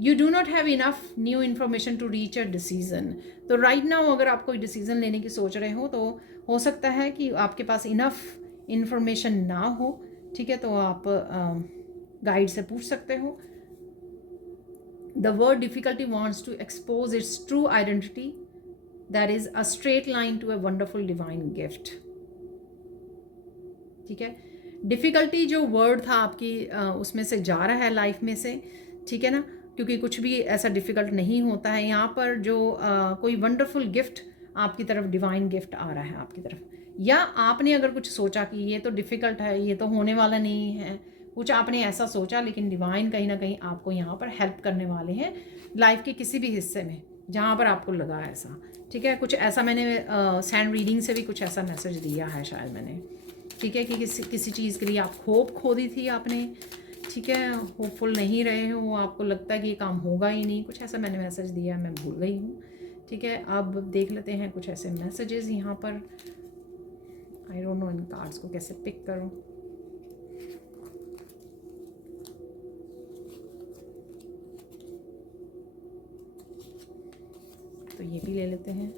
You do not have enough new information to reach a decision. तो राइट नाउ अगर आप कोई डिसीजन लेने की सोच रहे हो तो हो सकता है कि आपके पास इनफ इन्फॉर्मेशन ना हो। ठीक है, तो आप गाइड से पूछ सकते हो। The word difficulty wants to expose its true identity, that is a straight line to a wonderful divine gift. ठीक है, डिफ़िकल्टी जो वर्ड था आपकी उसमें से जा रहा है लाइफ में से। ठीक है ना, क्योंकि कुछ भी ऐसा डिफ़िकल्ट नहीं होता है यहाँ पर। जो कोई वंडरफुल गिफ्ट आपकी तरफ, डिवाइन गिफ्ट आ रहा है आपकी तरफ, या आपने अगर कुछ सोचा कि ये तो डिफ़िकल्ट है, ये तो होने वाला नहीं है, कुछ आपने ऐसा सोचा, लेकिन डिवाइन कहीं ना कहीं आपको यहाँ पर हेल्प करने वाले हैं लाइफ के किसी भी हिस्से में जहाँ पर आपको लगा ऐसा। ठीक है, कुछ ऐसा मैंने सैंड रीडिंग से भी कुछ ऐसा मैसेज दिया है शायद मैंने। ठीक है, कि किसी चीज़ के लिए आप होप खो दी थी आपने। ठीक है, होपफुल नहीं रहे हो, आपको लगता है कि ये काम होगा ही नहीं, कुछ ऐसा मैंने मैसेज दिया है, मैं भूल गई हूँ। ठीक है, अब देख लेते हैं कुछ ऐसे मैसेजेस यहाँ पर। I don't know in cards को कैसे पिक करूँ। तो ये भी ले लेते हैं।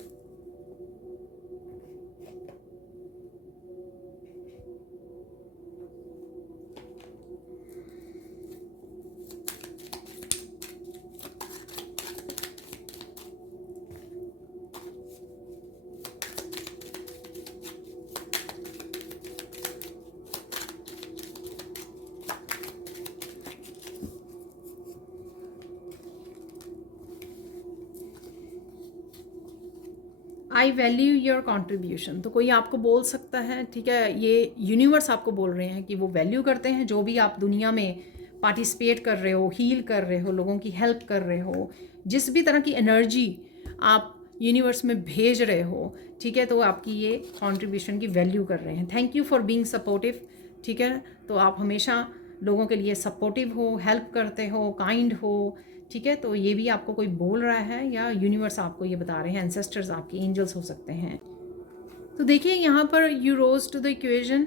I value your contribution. तो कोई आपको बोल सकता है, ठीक है, ये यूनिवर्स आपको बोल रहे हैं कि वो वैल्यू करते हैं जो भी आप दुनिया में पार्टिसिपेट कर रहे हो, हील कर रहे हो, लोगों की हेल्प कर रहे हो, जिस भी तरह की एनर्जी आप यूनिवर्स में भेज रहे हो। ठीक है, तो आपकी ये कॉन्ट्रीब्यूशन की वैल्यू कर रहे हैं। Thank you for being supportive. ठीक है, तो आप हमेशा लोगों के लिए सपोर्टिव हो, हेल्प करते हो, काइंड हो। ठीक है, तो ये भी आपको कोई बोल रहा है या यूनिवर्स आपको ये बता रहे हैं, एंसेस्टर्स आपके एंजल्स हो सकते हैं। तो देखिए यहाँ पर you rose to the equation,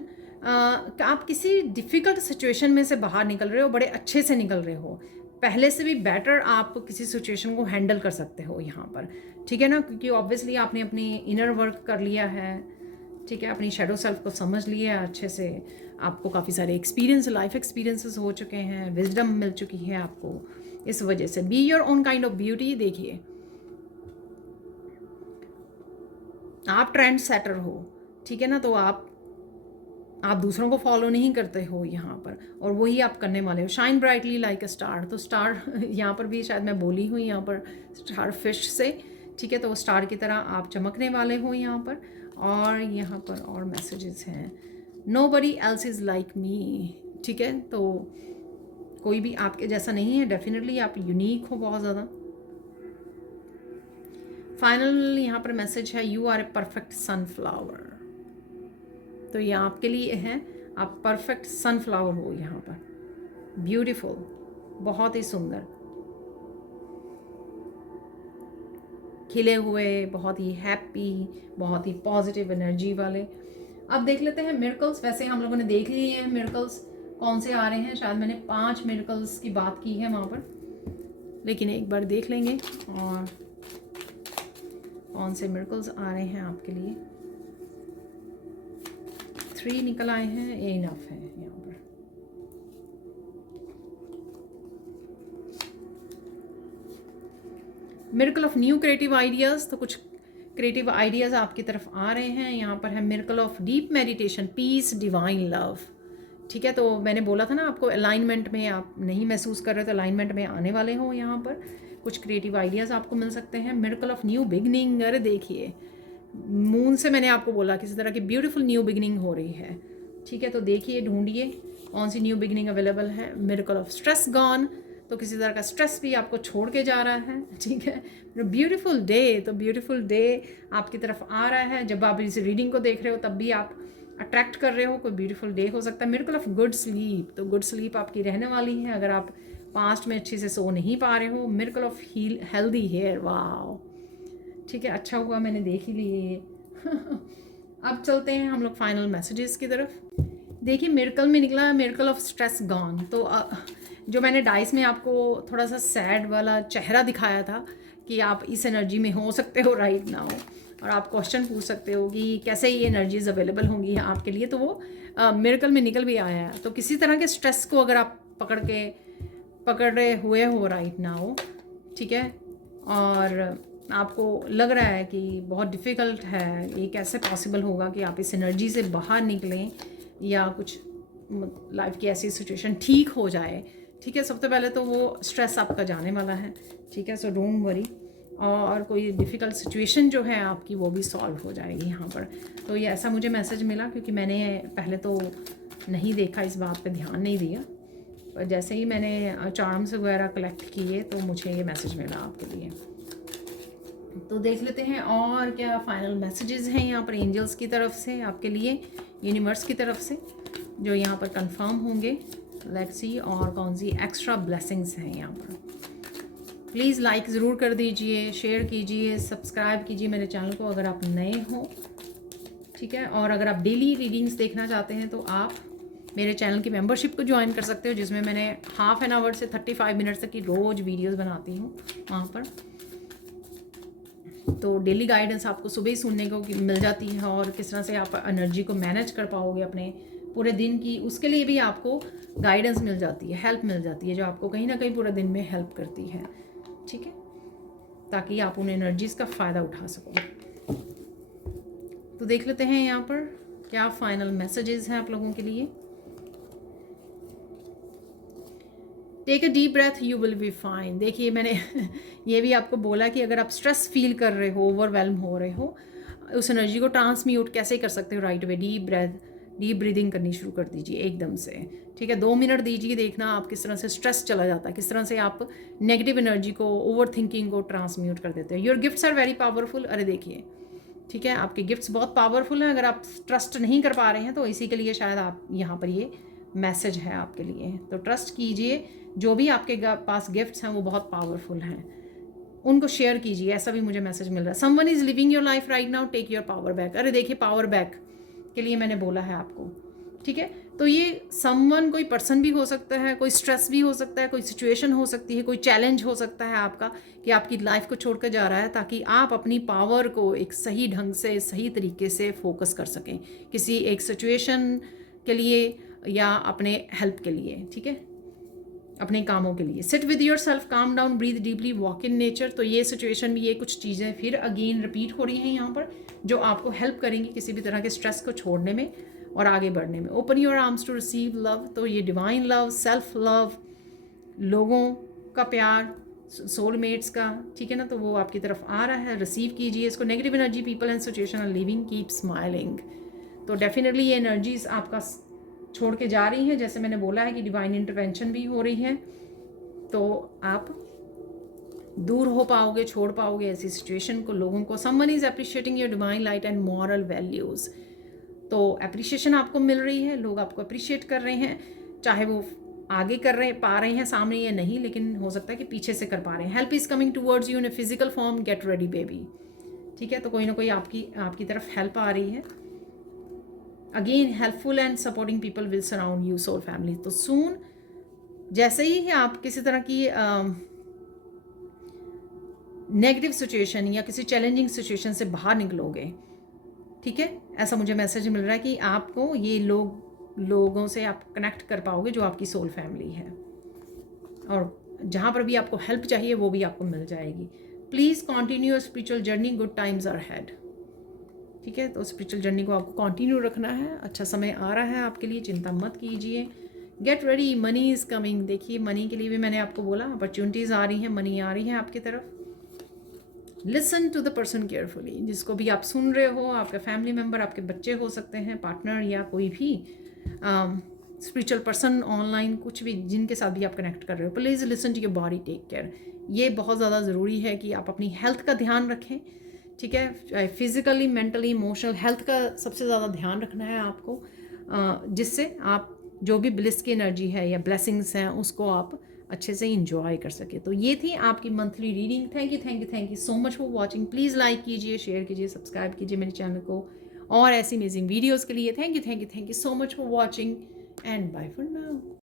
आप किसी डिफ़िकल्ट सिचुएशन में से बाहर निकल रहे हो, बड़े अच्छे से निकल रहे हो, पहले से भी बेटर आप किसी सिचुएशन को हैंडल कर सकते हो यहाँ पर। ठीक है ना, क्योंकि ऑब्वियसली आपने अपनी इनर वर्क कर लिया है। ठीक है, अपनी शेडो सेल्फ को समझ लिया है अच्छे से, आपको काफ़ी सारे एक्सपीरियंस, लाइफ एक्सपीरियंसेस हो चुके हैं, विजडम मिल चुकी है आपको। इस वजह से be your own kind of beauty. देखिए, आप ट्रेंड सेटर हो। ठीक है ना, तो आप दूसरों को फॉलो नहीं करते हो यहाँ पर, और वही आप करने वाले हो। Shine brightly like a star. तो स्टार यहाँ पर भी शायद मैं बोली हूँ यहाँ पर, स्टार फिश से। ठीक है, तो स्टार की तरह आप चमकने वाले हो यहाँ पर। और यहाँ पर और मैसेजेस हैं, nobody else is like me. ठीक है, तो कोई भी आपके जैसा नहीं है, डेफिनेटली आप यूनिक हो बहुत ज़्यादा। फाइनल यहाँ पर मैसेज है, you are a perfect sunflower. तो ये आपके लिए है, आप परफेक्ट सनफ्लावर हो यहाँ पर, ब्यूटीफुल, बहुत ही सुंदर, खिले हुए, बहुत ही हैप्पी, बहुत ही पॉजिटिव एनर्जी वाले। अब देख लेते हैं मिरेकल्स। वैसे हम लोगों ने देख लिए हैं मिरेकल्स कौन से आ रहे हैं, शायद मैंने 5 मिरेकल्स की बात की है वहाँ पर, लेकिन एक बार देख लेंगे और कौन से मिरेकल्स आ रहे हैं आपके लिए। 3 निकल आए हैं, ये इनफ है यहाँ पर। Miracle of new creative ideas. तो कुछ क्रिएटिव आइडियाज़ आपकी तरफ आ रहे हैं। यहाँ पर है miracle of deep meditation, peace, divine love. ठीक है, तो मैंने बोला था ना आपको, अलाइनमेंट में आप नहीं महसूस कर रहे तो अलाइनमेंट में आने वाले हो। यहाँ पर कुछ क्रिएटिव आइडियाज़ आपको मिल सकते हैं। Miracle of new beginning. अरे देखिए, मून से मैंने आपको बोला किसी तरह की ब्यूटीफुल न्यू बिगनिंग हो रही है। ठीक है, तो देखिए, ढूंढिए कौन सी न्यू बिगनिंग अवेलेबल है। Miracle of stress gone. तो किसी तरह का स्ट्रेस भी आपको छोड़ के जा रहा है, ठीक है। ब्यूटीफुल डे, तो ब्यूटीफुल डे आपकी तरफ आ रहा है। जब आप इस रीडिंग को देख रहे हो तब भी आप अट्रैक्ट कर रहे हो, कोई ब्यूटीफुल डे हो सकता है। मिरेकल ऑफ गुड स्लीप, तो गुड स्लीप आपकी रहने वाली है। अगर आप पास्ट में अच्छे से सो नहीं पा रहे हो, मिरेकल ऑफ हेल्दी हेयर, वाह, ठीक है, अच्छा हुआ मैंने देख ही लिए ये। अब चलते हैं हम लोग फाइनल मैसेजेस की तरफ। देखिए मिरेकल में निकला मिरेकल ऑफ स्ट्रेस गॉन। तो जो मैंने डाइस में आपको थोड़ा सा सैड वाला चेहरा दिखाया था कि आप इस एनर्जी में हो सकते हो राइट नाउ, और आप क्वेश्चन पूछ सकते हो कि कैसे ये एनर्जीज अवेलेबल होंगी आपके लिए, तो वो मिरेकल में निकल भी आया है। तो किसी तरह के स्ट्रेस को अगर आप पकड़े हुए हो राइट नाउ, ठीक है, और आपको लग रहा है कि बहुत डिफ़िकल्ट है, ये कैसे पॉसिबल होगा कि आप इस एनर्जी से बाहर निकलें या कुछ लाइफ की ऐसी सिचुएशन ठीक हो जाए, ठीक है। सबसे पहले तो वो स्ट्रेस आपका जाने वाला है, ठीक है, सो डोंट वरी। और कोई डिफ़िकल्ट सिचुएशन जो है आपकी वो भी सॉल्व हो जाएगी यहाँ पर। तो ये ऐसा मुझे मैसेज मिला, क्योंकि मैंने पहले तो नहीं देखा, इस बात पे ध्यान नहीं दिया, पर जैसे ही मैंने चार्म्स वगैरह कलेक्ट किए तो मुझे ये मैसेज मिला आपके लिए। तो देख लेते हैं और क्या फाइनल मैसेजेस हैं यहाँ पर एंजल्स की तरफ से आपके लिए, यूनिवर्स की तरफ से, जो यहाँ पर कंफर्म होंगे। लेट्स सी और कौन सी एक्स्ट्रा ब्लेसिंग्स हैं यहाँ पर। प्लीज़ लाइक ज़रूर कर दीजिए, शेयर कीजिए, सब्सक्राइब कीजिए मेरे चैनल को अगर आप नए हो, ठीक है। और अगर आप डेली रीडिंग्स देखना चाहते हैं तो आप मेरे चैनल की मेंबरशिप को ज्वाइन कर सकते हो, जिसमें मैंने हाफ एन आवर से 35 मिनट्स तक की रोज़ वीडियोस बनाती हूँ वहाँ पर। तो डेली गाइडेंस आपको सुबह ही सुनने को मिल जाती है, और किस तरह से आप एनर्जी को मैनेज कर पाओगे अपने पूरे दिन की, उसके लिए भी आपको गाइडेंस मिल जाती है, हेल्प मिल जाती है, जो आपको कहीं ना कहीं पूरे दिन में हेल्प करती है, ठीक है, ताकि आप उन एनर्जीज़ का फ़ायदा उठा सको। तो देख लेते हैं यहाँ पर क्या फाइनल मैसेजेस हैं आप लोगों के लिए। Take a deep breath, you will be fine. देखिए मैंने ये भी आपको बोला कि अगर आप स्ट्रेस फील कर रहे हो, ओवरवेलम हो रहे हो, उस एनर्जी को ट्रांसम्यूट कैसे कर सकते हो राइट वे। डीप ब्रीदिंग करनी शुरू कर दीजिए एकदम से, ठीक है। 2 मिनट दीजिए, देखना आप किस तरह से स्ट्रेस चला जाता है, किस तरह से आप नेगेटिव एनर्जी को, ओवर थिंकिंग को ट्रांसम्यूट कर देते हैं। Your gifts are very powerful. अरे देखिए, ठीक है, आपके गिफ्ट्स बहुत पावरफुल हैं। अगर आप ट्रस्ट नहीं कर पा रहे हैं तो इसी के लिए शायद आप यहाँ पर ये मैसेज है आपके लिए। तो ट्रस्ट कीजिए, जो भी आपके पास गिफ्ट्स हैं वो बहुत पावरफुल हैं, उनको शेयर कीजिए, ऐसा भी मुझे मैसेज मिल रहा है। Someone is leaving your life right now, take your power back. अरे देखिए, पावर बैक के लिए मैंने बोला है आपको, ठीक है। तो ये समवन कोई पर्सन भी हो सकता है, कोई स्ट्रेस भी हो सकता है, कोई सिचुएशन हो सकती है, कोई चैलेंज हो सकता है आपका कि आपकी लाइफ को छोड़कर जा रहा है, ताकि आप अपनी पावर को एक सही ढंग से, सही तरीके से फोकस कर सकें किसी एक सिचुएशन के लिए या अपने हेल्प के लिए, ठीक है, अपने कामों के लिए। Sit with yourself, calm down, breathe deeply, walk in nature. तो ये सिचुएशन भी, ये कुछ चीज़ें फिर अगेन रिपीट हो रही हैं यहाँ पर, जो आपको हेल्प करेंगी किसी भी तरह के स्ट्रेस को छोड़ने में और आगे बढ़ने में। Open your arms to receive love. तो ये डिवाइन लव, सेल्फ लव, लोगों का प्यार, सोलमेट्स का, ठीक है ना, तो वो आपकी तरफ आ रहा है, रिसीव कीजिए इसको। Negative energy, people and situation are leaving, keep smiling. तो डेफिनेटली ये एनर्जीज आपका छोड़ के जा रही हैं, जैसे मैंने बोला है कि डिवाइन इंटरवेंशन भी हो रही है, तो आप दूर हो पाओगे, छोड़ पाओगे ऐसी सिचुएशन को, लोगों को। Someone is appreciating your divine light and moral values. तो अप्रिशिएशन आपको मिल रही है, लोग आपको अप्रिशिएट कर रहे हैं, चाहे वो आगे पा रहे हैं सामने या नहीं, लेकिन हो सकता है कि पीछे से कर पा रहे हैं। Help is coming towards you in a physical form, get ready baby, ठीक है। तो कोई ना कोई आपकी तरफ हेल्प आ रही है। Again helpful and supporting people will surround you, soul family. तो सून जैसे ही आप किसी तरह की नेगेटिव सिचुएशन या किसी चैलेंजिंग सिचुएशन से बाहर निकलोगे, ठीक है, ऐसा मुझे मैसेज मिल रहा है कि आपको ये लोगों से आप कनेक्ट कर पाओगे जो आपकी सोल फैमिली है, और जहाँ पर भी आपको हेल्प चाहिए वो भी आपको मिल जाएगी। Please continue spiritual journey, good times are ahead, ठीक है। तो स्पिरिचुअल जर्नी को आपको कंटिन्यू रखना है, अच्छा समय आ रहा है आपके लिए, चिंता मत कीजिए। Get ready, money is coming. देखिए मनी के लिए भी मैंने आपको बोला, अपॉर्चुनिटीज़ आ रही हैं, मनी आ रही है आपकी तरफ। Listen to the person carefully, जिसको भी आप सुन रहे हो, आपका फैमिली मेम्बर, आपके बच्चे हो सकते हैं, पार्टनर या कोई भी स्पिरिचुअल पर्सन ऑनलाइन कुछ भी जिनके साथ भी आप कनेक्ट कर रहे हो, please listen to your body, take care. ये बहुत ज़्यादा ज़रूरी है कि आप अपनी हेल्थ का ध्यान रखें, ठीक है। फिज़िकली, मेंटली, इमोशनल हेल्थ का सबसे ज़्यादा ध्यान रखना है आपको, जिससे आप जो भी ब्लिस की एनर्जी है या ब्लेसिंग्स हैं उसको आप अच्छे से इंजॉय कर सके। तो ये थी आपकी monthly reading. Thank you so much for watching. Please like कीजिए, शेयर कीजिए, सब्सक्राइब कीजिए मेरे चैनल को और ऐसी अमेजिंग वीडियोज़ के लिए। Thank you so much for watching and bye for now.